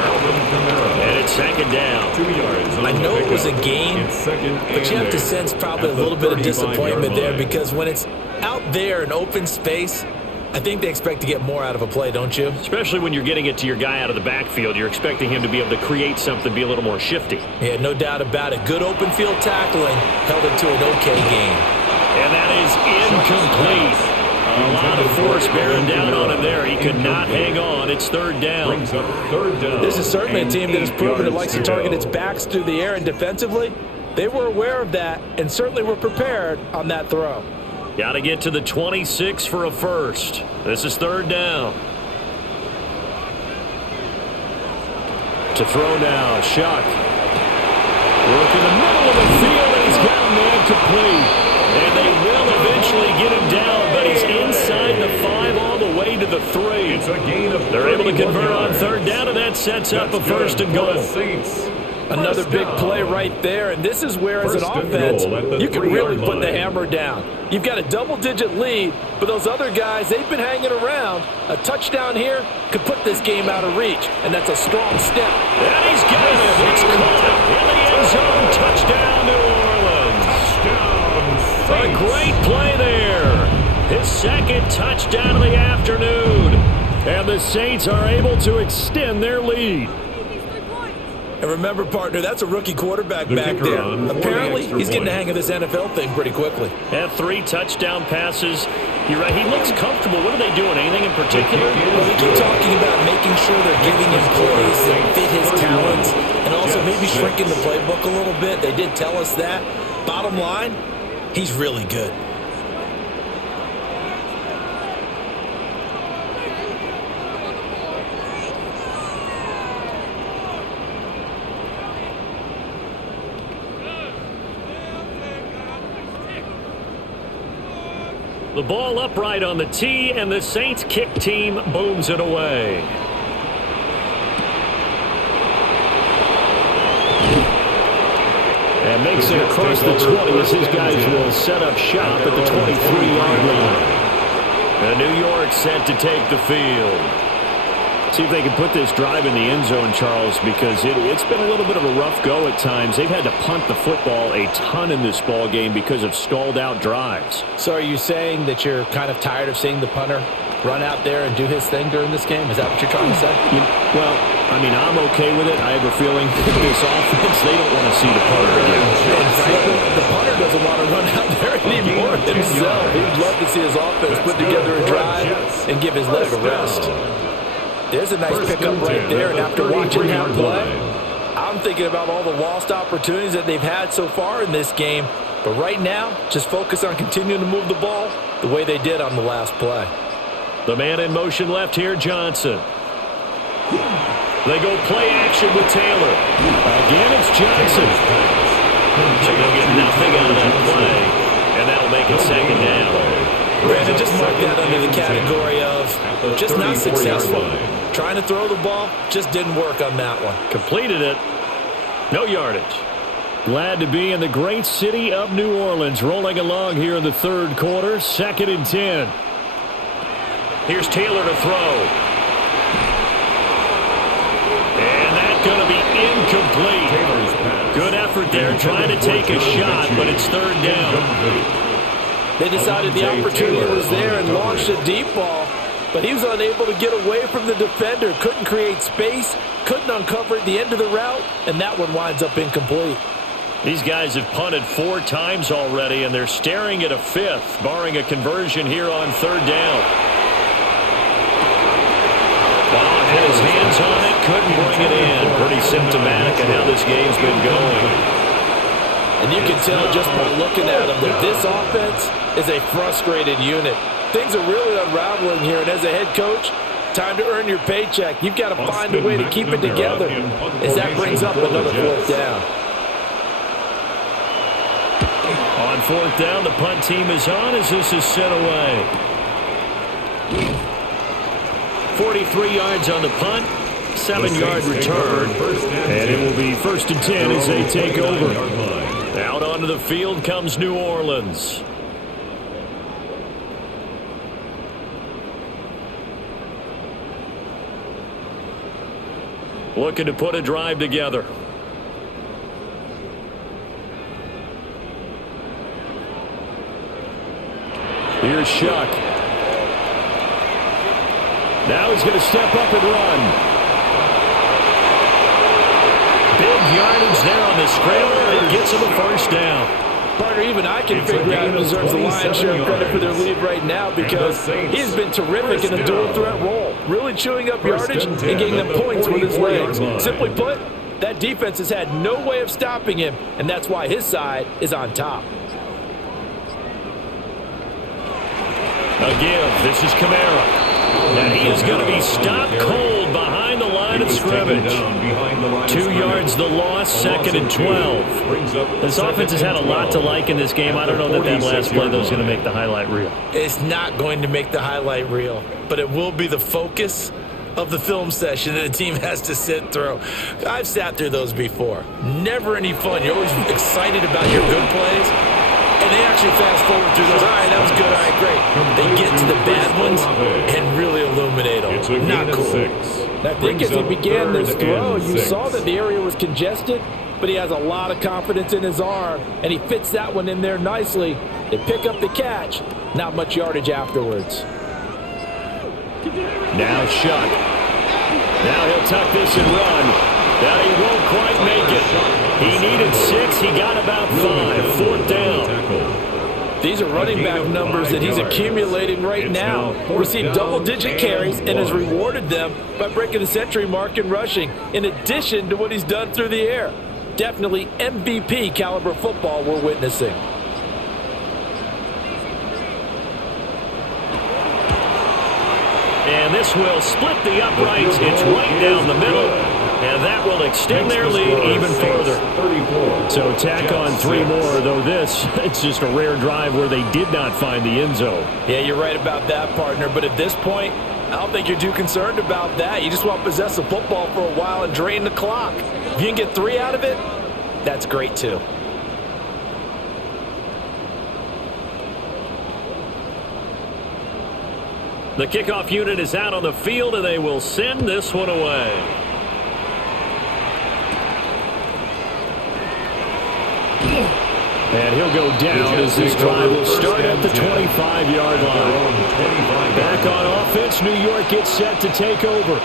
And it's 2nd down. 2 yards. I know it was a gain, but you have to sense probably a little bit of disappointment there, because when it's out there in open space, I think they expect to get more out of a play, don't you? Especially when you're getting it to your guy out of the backfield. You're expecting him to be able to create something, be a little more shifty. Yeah, no doubt about it. Good open field tackling held it to an okay gain. And that is incomplete. A lot of force bearing down on him there. He could not hang on. It's 3rd down. This is certainly a team that has proven it likes to target its backs through the air, and defensively, they were aware of that and certainly were prepared on that throw. Got to get to the 26 for a first. This is 3rd down. To throw now, Shuck. Work in the middle of the field, and he's got a man complete. And they will eventually get him down, but he's inside the 5 all the way to the 3. It's a gain of They're able to convert on 3rd down, and that sets up a 1st and goal. Another big play right there, and this is where, as an offense, you can really put the hammer down. You've got a double-digit lead, but those other guys, they've been hanging around. A touchdown here could put this game out of reach, and that's a strong step. And he's got it. It's caught in the end zone. Touchdown, New Orleans. A great play there. His 2nd touchdown of the afternoon. And the Saints are able to extend their lead. And remember, partner, that's a rookie quarterback back there. Apparently, he's getting the hang of this NFL thing pretty quickly. Had 3 touchdown passes. You're right, he looks comfortable. What are they doing? Anything in particular? Well, they keep talking about making sure they're giving him plays that fit his talents and also maybe shrinking the playbook a little bit. They did tell us that. Bottom line, he's really good. The ball upright on the tee, and the Saints kick team booms it away. And makes it across the 20 as his guys will set up shop at the 23-yard line. And New York set to take the field. See if they can put this drive in the end zone, Charles, because it's been a little bit of a rough go at times. They've had to punt the football a ton in this ball game because of stalled-out drives. So are you saying that you're kind of tired of seeing the punter run out there and do his thing during this game? Is that what you're trying to say? Well, I mean, I'm okay with it. I have a feeling this offense, they don't want to see the punter again. And frankly, the punter doesn't want to run out there anymore himself. He'd love to see his offense put together a drive and give his leg a rest. There's a nice pickup right there, and after watching that play, I'm thinking about all the lost opportunities that they've had so far in this game. But right now, just focus on continuing to move the ball the way they did on the last play. The man in motion left here, Johnson. They go play action with Taylor. Again, it's Johnson. So they'll get nothing out of that play, and that'll make it second down. Brandon, just mark that under the category of just not successful. Trying to throw the ball, just didn't work on that one. Completed it. No yardage. Glad to be in the great city of New Orleans, rolling along here in the third quarter, 2nd and 10. Here's Taylor to throw. And that's going to be incomplete. Good effort there, trying to take a shot, but it's 3rd down. They decided the opportunity was there and launched a deep ball, but he was unable to get away from the defender, couldn't create space, couldn't uncover at the end of the route, and that one winds up incomplete. These guys have punted 4 times already, and they're staring at a 5th, barring a conversion here on 3rd down. Ball had his hands on it, couldn't bring it in. Pretty symptomatic of how this game's been going. And you can tell just by looking at them that this offense is a frustrated unit. Things are really unraveling here, and as a head coach, time to earn your paycheck. You've got to find a way to keep it together as that brings up another 4th down. On 4th down, the punt team is on as this is sent away. 43 yards on the punt, 7-yard return, and it will be 1st and 10 as they take over. Out onto the field comes New Orleans. Looking to put a drive together. Here's Shuck. Now he's going to step up and run. Big yardage there on the scramble. It gets him a 1st down. Partner, even I can figure out who deserves the lion's share of credit for their lead right now because he's been terrific in a dual threat role, really chewing up yardage and getting them points with his legs. Simply put, that defense has had no way of stopping him, and that's why his side is on top. A give. This is Kamara. And he is going to be stopped cold behind the line of scrimmage. 2 yards the loss, 2nd and 12. This offense has had a lot to like in this game. I don't know that last play, though, is going to make the highlight reel. It's not going to make the highlight reel, but it will be the focus of the film session that the team has to sit through. I've sat through those before. Never any fun. You're always excited about your good plays. And they actually fast forward through those. All right, that was good. All right, great. They get to the bad ones and really illuminate them. Not cool. I think as he began this throw, you saw that the area was congested, but he has a lot of confidence in his arm, and he fits that one in there nicely. They pick up the catch. Not much yardage afterwards. Now Shuck. Now he'll tuck this and run. Now he won't quite make it. He needed 6. He got about 5. 4th down. These are running back numbers that he's accumulating right now. Received double-digit carries and has rewarded them by breaking the century mark in rushing, in addition to what he's done through the air. Definitely MVP caliber football we're witnessing. And this will split the uprights. It's right down the middle. And that will extend their lead even further. So tack on 3 more, though this, it's just a rare drive where they did not find the end zone. Yeah, you're right about that, partner. But at this point, I don't think you're too concerned about that. You just want to possess the football for a while and drain the clock. If you can get 3 out of it, that's great too. The kickoff unit is out on the field, and they will send this one away. And he'll go down as this drive will start at the 25-yard line. Back on offense, New York gets set to take over.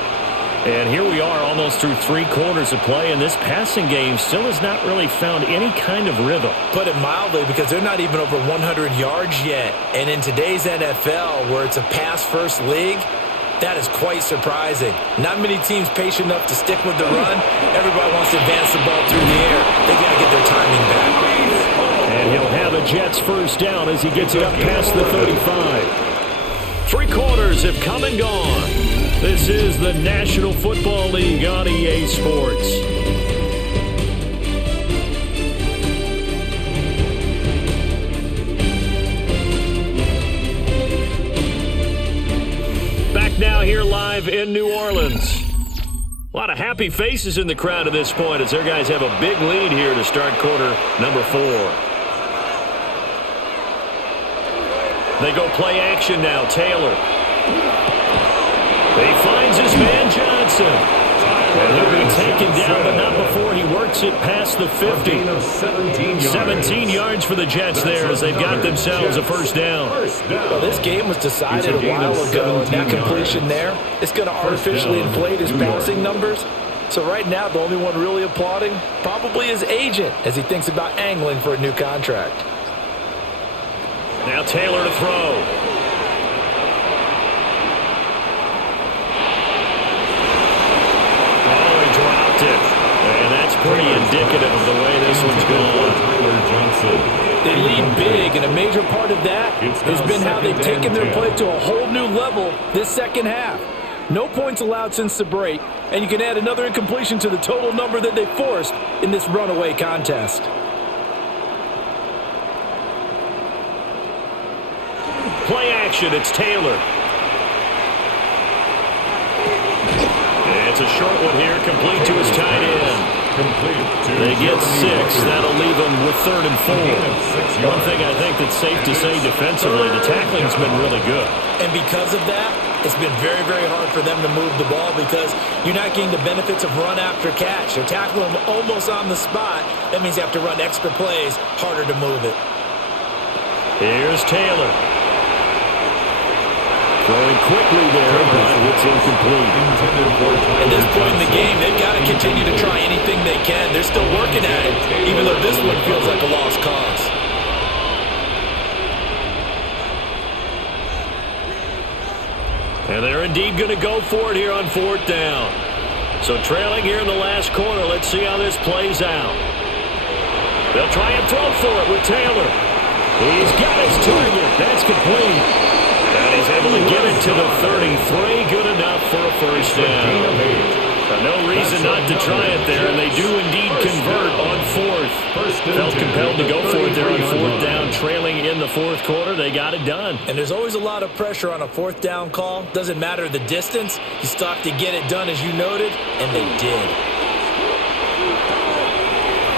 And here we are almost through 3 quarters of play, and this passing game still has not really found any kind of rhythm. Put it mildly, because they're not even over 100 yards yet. And in today's NFL, where it's a pass-first league, that is quite surprising. Not many teams patient enough to stick with the run. Everybody wants to advance the ball through the air. They got to get their timing back. And he'll have a Jets first down as he gets it up past the 35. 3 quarters have come and gone. This is the National Football League on EA Sports. Back now here live in New Orleans. A lot of happy faces in the crowd at this point as their guys have a big lead here to start quarter number 4. They go play action now. Taylor. He finds his man Johnson. And he'll be taken down, but not before he works it past the 50. 17 yards for the Jets there as they've got themselves a first down. Well, this game was decided a while ago, and that completion there is going to artificially inflate his passing numbers. So right now, the only one really applauding probably his agent as he thinks about angling for a new contract. Now Taylor to throw. And that's pretty indicative of the way this one's going. They lead big, and a major part of that has been how they've taken their play to a whole new level this second half. No points allowed since the break, and you can add another incompletion to the total number that they forced in this runaway contest. Play action, it's Taylor. It's a short one here, complete to his tight end. They get 6. That'll leave them with 3rd and 4. One thing I think that's safe to say defensively, the tackling's been really good. And because of that, it's been very, very hard for them to move the ball because you're not getting the benefits of run after catch. They're tackling them almost on the spot. That means you have to run extra plays, harder to move it. Here's Taylor. Throwing quickly there, but it's incomplete. At this point in the game, they've got to continue to try anything they can. They're still working at it, even though this one feels like a lost cause. And they're indeed going to go for it here on 4th down. So trailing here in the last quarter, let's see how this plays out. They'll try and throw for it with Taylor. He's got his target. That's complete. And he's able to get it to the 33. Good enough for a first down. No reason not to try it there, and they do indeed convert on 4th. Felt compelled to go for it there on 4th down, trailing in the 4th quarter. They got it done. And there's always a lot of pressure on a 4th down call. Doesn't matter the distance. You still have to get it done, as you noted, and they did.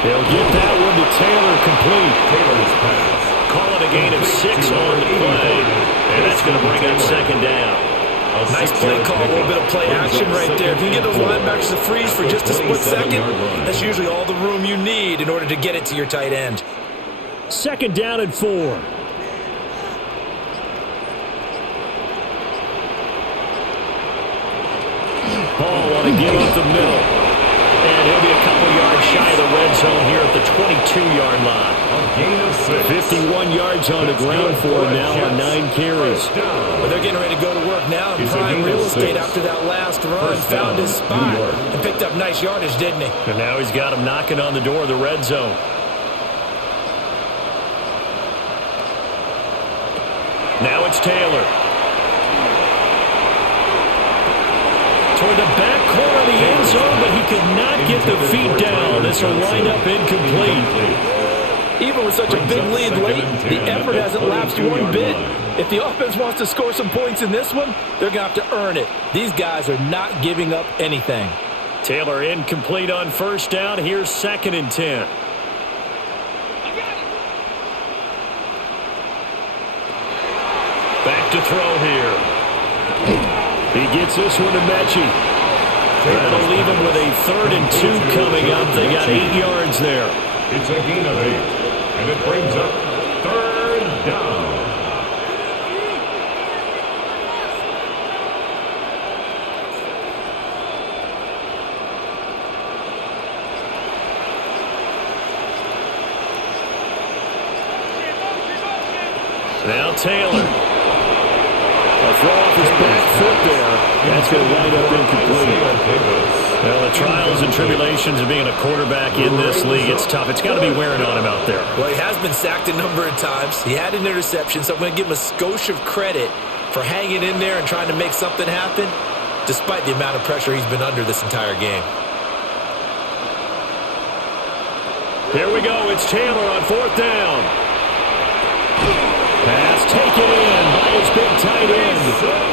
They'll get that one to Taylor, complete. Taylor's pass. Call it a gain of 6 on the play, and that's going to bring up 2nd down. Nice play call, a little bit of play action right there. If you can get those linebackers to freeze for just a split second, that's usually all the room you need in order to get it to your tight end. 2nd down and 4. Ball on a give up the middle. And he'll be a couple yards shy of the red zone here at the 22-yard line. A gain of 6. 51 yards on the ground for him now on 9 carries. Well, they're getting ready to go to work now in prime real estate after that last run. Found his spot and picked up nice yardage, didn't he? And now he's got him knocking on the door of the red zone. Now it's Taylor. Toward the back corner of the end zone, but he could not get the feet down. This will wind up incomplete. Even with such a big lead late, the effort hasn't lapsed one bit. If the offense wants to score some points in this one, they're going to have to earn it. These guys are not giving up anything. Taylor incomplete on first down. Here's 2nd and 10. Back to throw here. He gets this one to Mechie. That'll leave him with a 3rd and 2 coming up. They got 8 yards there. It's a gain of 8. And it brings up 3rd down. Now Taylor. A throw off his back foot there. That's going to wind up incomplete. Well, the trials and tribulations of being a quarterback in this league, it's tough. It's got to be wearing on him out there. Well, he has been sacked a number of times. He had an interception, so I'm going to give him a skosh of credit for hanging in there and trying to make something happen, despite the amount of pressure he's been under this entire game. Here we go. It's Taylor on 4th down. Pass taken in by his big tight end.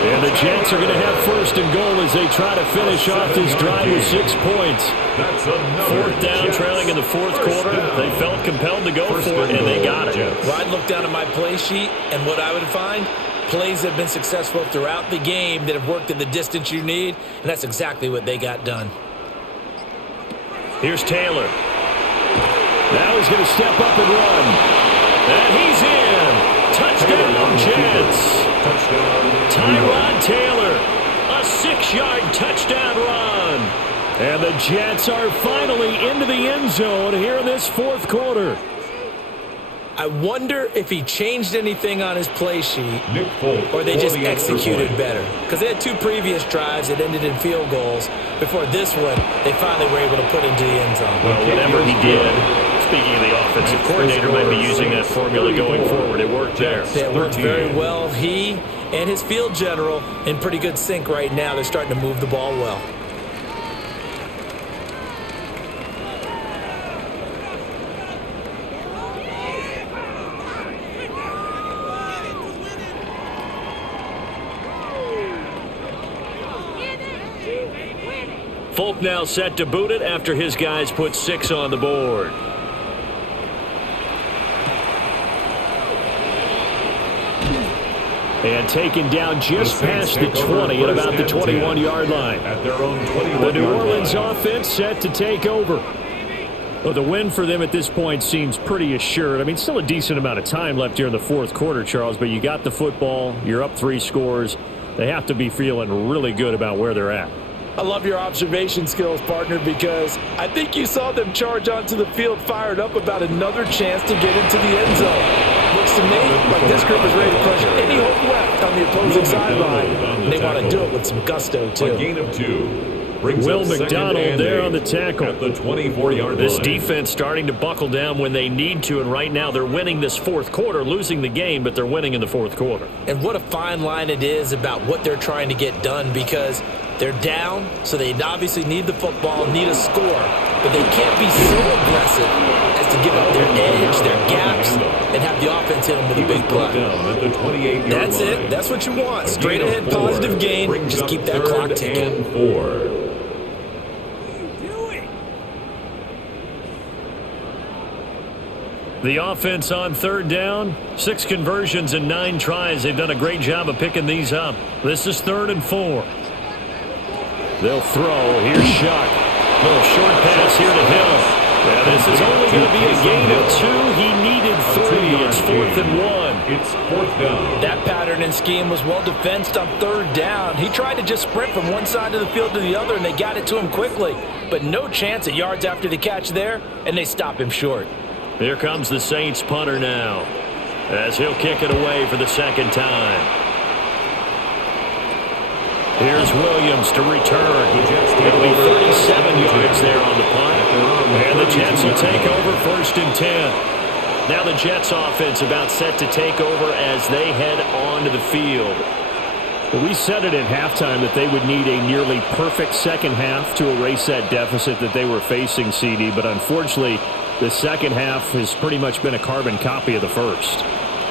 And the Jets are going to have 1st and goal as they try to finish off this drive with 6 points. 4th down, trailing in the 4th quarter. They felt compelled to go for it, and they got it. Well, I'd look down at my play sheet, and what I would find, plays have been successful throughout the game that have worked in the distance you need, and that's exactly what they got done. Here's Taylor. Now he's going to step up and run. And he's in. Touchdown, Jets. Tyrod Taylor, a 6-yard touchdown run. And the Jets are finally into the end zone here in this 4th quarter. I wonder if he changed anything on his play sheet or they just executed better. Because they had 2 previous drives that ended in field goals. Before this one, they finally were able to put into the end zone. Well, whatever he did, speaking of the offensive coordinator, might be using that formula going forward. It worked there. It worked very well. He and his field general in pretty good sync right now. They're starting to move the ball well. Folk now set to boot it after his guys put 6 on the board. And taken down just past the 20 at about the 21-yard line. At their own 21-yard The New Orleans line. offense set to take over. Well, the win for them at this point seems pretty assured. I mean, still a decent amount of time left here in the 4th quarter, Charles, but you got the football. You're up 3 scores. They have to be feeling really good about where they're at. I love your observation skills, partner, because I think you saw them charge onto the field fired up about another chance to get into the end zone. Looks to me like this group is ready to crush any hope left on the opposing sideline. And they want to do it with some gusto, too. A gain of 2. Will McDonald there on the tackle. At the 24-yard line. This defense starting to buckle down when they need to, and right now they're winning this 4th quarter, losing the game, but they're winning in the 4th quarter. And what a fine line it is about what they're trying to get done, because they're down, so they obviously need the football, need a score, but they can't be so aggressive as to give up their edge, their gaps, and have the offense hit them with a big play. That's it. That's what you want. Straight ahead, positive gain. Just keep that clock ticking. 4. The offense on 3rd down, 6 conversions and 9 tries. They've done a great job of picking these up. This is 3rd and 4. They'll throw. Here's Shuck. Little short pass here to Hill. Now this is only going to be a gain of 2. He needed 3. It's 4th and 1. It's 4th down. That pattern and scheme was well defensed on 3rd down. He tried to just sprint from one side of the field to the other, and they got it to him quickly. But no chance at yards after the catch there, and they stop him short. Here comes the Saints punter now, as he'll kick it away for the 2nd time. Here's Williams to return. It'll be 37 yards there on the punt. And the Jets will take over 1st and 10. Now the Jets offense about set to take over as they head onto the field. Well, we said it at halftime that they would need a nearly perfect second half to erase that deficit that they were facing, CD. But unfortunately, the second half has pretty much been a carbon copy of the first.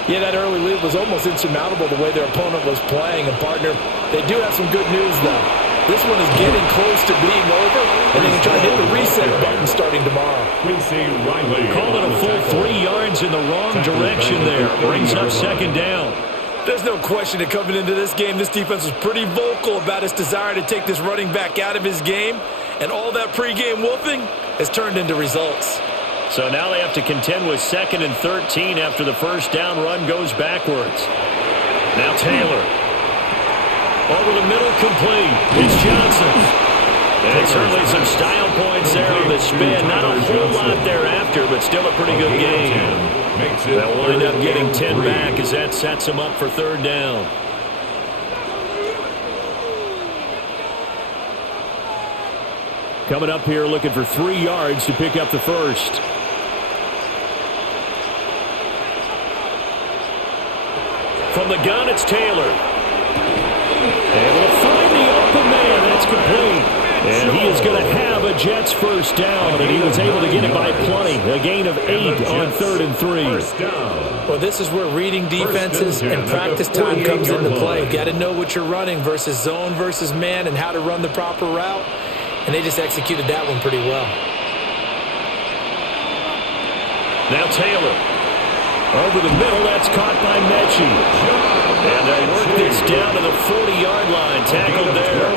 Yeah, that early lead was almost insurmountable the way their opponent was playing. And, partner, they do have some good news, though. This one is getting close to being over, and they can try to hit the reset button starting tomorrow. Called it a full 3 yards in the wrong direction there. Brings up 2nd down. There's no question that coming into this game, this defense was pretty vocal about its desire to take this running back out of his game, and all that pregame wolfing has turned into results. So now they have to contend with 2nd and 13 after the 1st down run goes backwards. Now Taylor. Over the middle, complete. It's Johnson. And certainly some style points there on the spin. Not a whole lot thereafter, but still a pretty good game. They'll wind up getting 10 back as that sets them up for 3rd down. Coming up here looking for 3 yards to pick up the first. From the gun, it's Taylor. Able to find the open man. That's complete. And he is going to have a Jets 1st down, and he was able to get it by plenty. A gain of 8 on 3rd and 3. Well, this is where reading defenses and practice time comes into play. Got to know what you're running versus zone versus man and how to run the proper route. And they just executed that one pretty well. Now Taylor. Over the middle, that's caught by Mechie. And they work this down to the 40-yard line. Tackled there.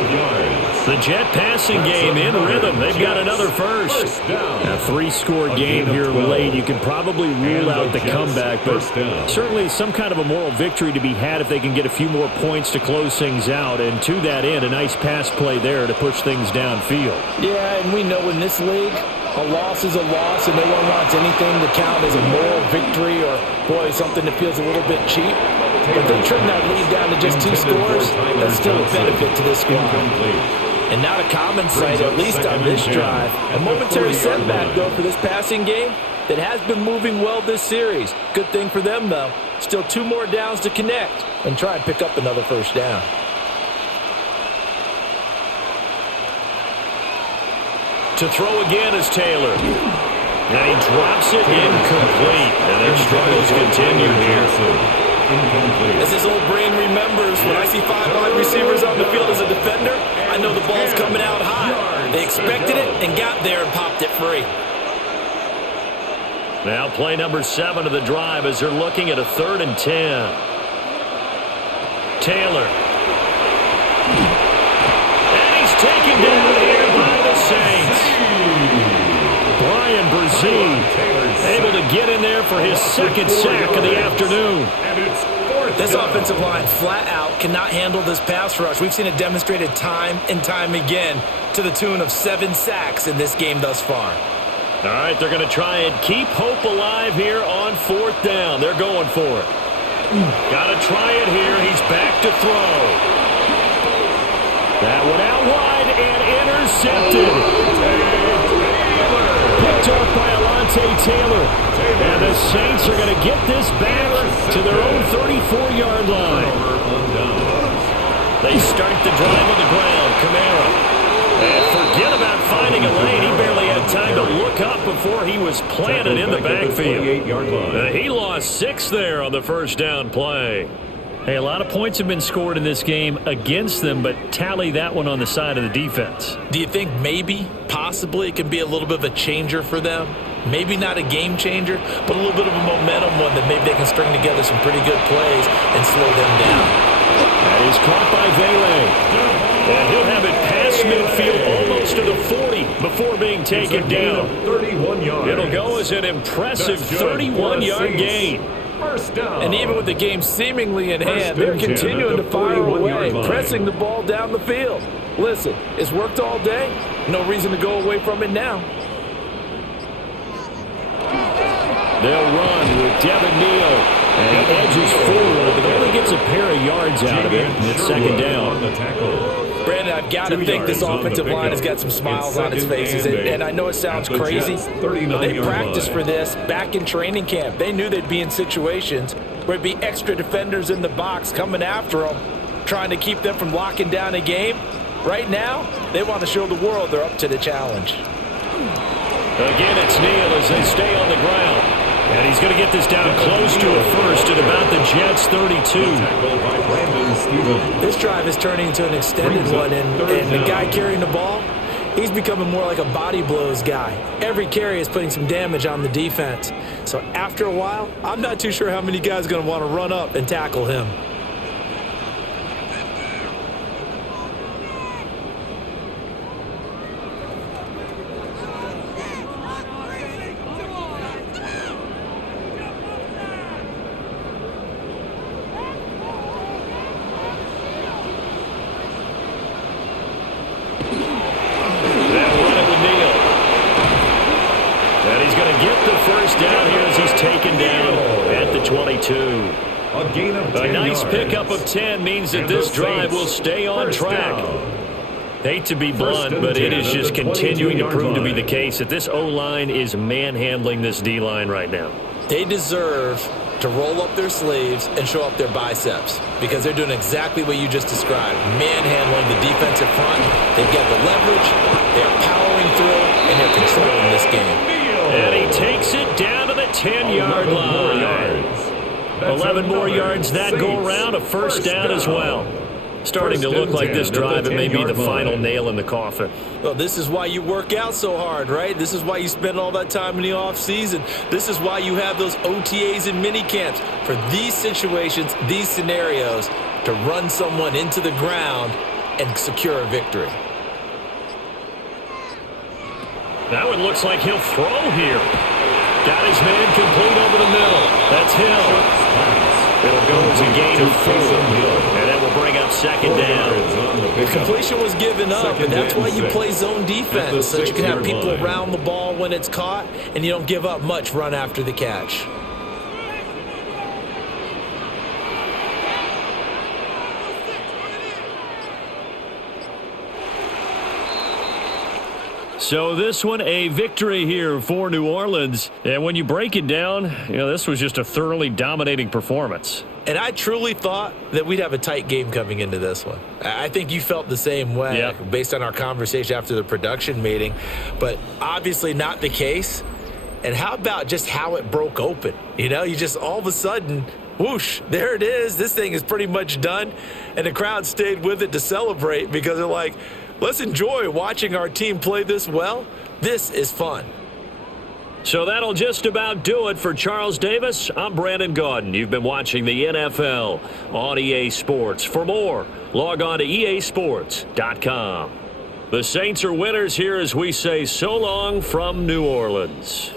The Jet passing game in rhythm. They've got another first. A 3-score game here late. You can probably rule out the comeback, but certainly some kind of a moral victory to be had if they can get a few more points to close things out. And to that end, a nice pass play there to push things downfield. Yeah, and we know in this league, a loss is a loss, and no one wants anything to count as a moral victory or, boy, something that feels a little bit cheap. But if they trim that lead down to just 2 scores, that's still a benefit to this squad. And not a common sight, at least on this drive. A momentary setback, though, for this passing game that has been moving well this series. Good thing for them, though. Still 2 more downs to connect and try and pick up another 1st down. To throw again is Taylor. And he drops it incomplete. And their struggles continue here. As his old brain remembers, when I see 5 wide receivers on the field as a defender, I know the ball's coming out high. They expected it and got there and popped it free. Now play number 7 of the drive as they're looking at a 3rd and 10. Taylor. And he's taken down here by the Saints. Brian Brzee able to get in there for his 2nd sack of the afternoon. This offensive line flat out cannot handle this pass rush. We've seen it demonstrated time and time again to the tune of 7 sacks in this game thus far. All right, they're going to try and keep hope alive here on 4th down. They're going for it. Got to try it here. He's back to throw. That one out wide and intercepted. Picked off by Alontae Taylor. And the Saints are going to get this back to their own 34-yard line. They start the drive on the ground. Kamara. And forget about finding a lane. He barely had time to look up before he was planted in the backfield. He lost 6 there on the 1st down play. Hey, a lot of points have been scored in this game against them, but tally that one on the side of the defense. Do you think maybe, possibly, it can be a little bit of a changer for them? Maybe not a game changer, but a little bit of a momentum one that maybe they can string together some pretty good plays and slow them down. That is caught by Vele. And he'll have it pass across midfield, almost to the 40 before being taken down. 31 yards. It'll go as an impressive 31-yard gain. First down. And even with the game seemingly in hand, they're continuing to fire away, pressing the ball down the field. Listen, it's worked all day. No reason to go away from it now. They'll run with Devin Neal. And he edges forward, but only gets a pair of yards out of it. And it's second down. Brandon, I've got to think this offensive line has got some smiles on its faces. And I know it sounds crazy, but they practiced for this back in training camp. They knew they'd be in situations where it'd be extra defenders in the box coming after them, trying to keep them from locking down a game. Right now, they want to show the world they're up to the challenge. Again, it's Neal as they stay on the ground. And he's going to get this down close to a first at about the Jets' 32. This drive is turning into an extended one, and the guy carrying the ball, he's becoming more like a body blows guy. Every carry is putting some damage on the defense. So after a while, I'm not too sure how many guys are going to want to run up and tackle him. A nice pickup of 10 means that this drive will stay on track. Hate to be blunt, but it is just continuing to prove to be the case that this O-line is manhandling this D-line right now. They deserve to roll up their sleeves and show up their biceps because they're doing exactly what you just described, manhandling the defensive front. They've got the leverage, they're powering through, and they're controlling this game. And he takes it down to the 10-yard line. 11 more yards that go around, a first down as well. Starting to look like this drive, it may be the final nail in the coffin. Well, this is why you work out so hard, right? This is why you spend all that time in the offseason. This is why you have those OTAs and mini camps for these situations, these scenarios, to run someone into the ground and secure a victory. Now it looks like he'll throw here. Got his man complete over the middle. That's Hill. It'll go as a gain of 4. And that will bring up second down. The completion was given up, and that's why you play zone defense, so that you can have people around the ball when it's caught, and you don't give up much run after the catch. So this one, a victory here for New Orleans. And when you break it down, this was just a thoroughly dominating performance. And I truly thought that we'd have a tight game coming into this one. I think you felt the same way based on our conversation after the production meeting, but obviously not the case. And how about just how it broke open? You just all of a sudden, whoosh, there it is. This thing is pretty much done. And the crowd stayed with it to celebrate because they're like, let's enjoy watching our team play this well. This is fun. So that'll just about do it for Charles Davis. I'm Brandon Gaudin. You've been watching the NFL on EA Sports. For more, log on to easports.com. The Saints are winners here as we say so long from New Orleans.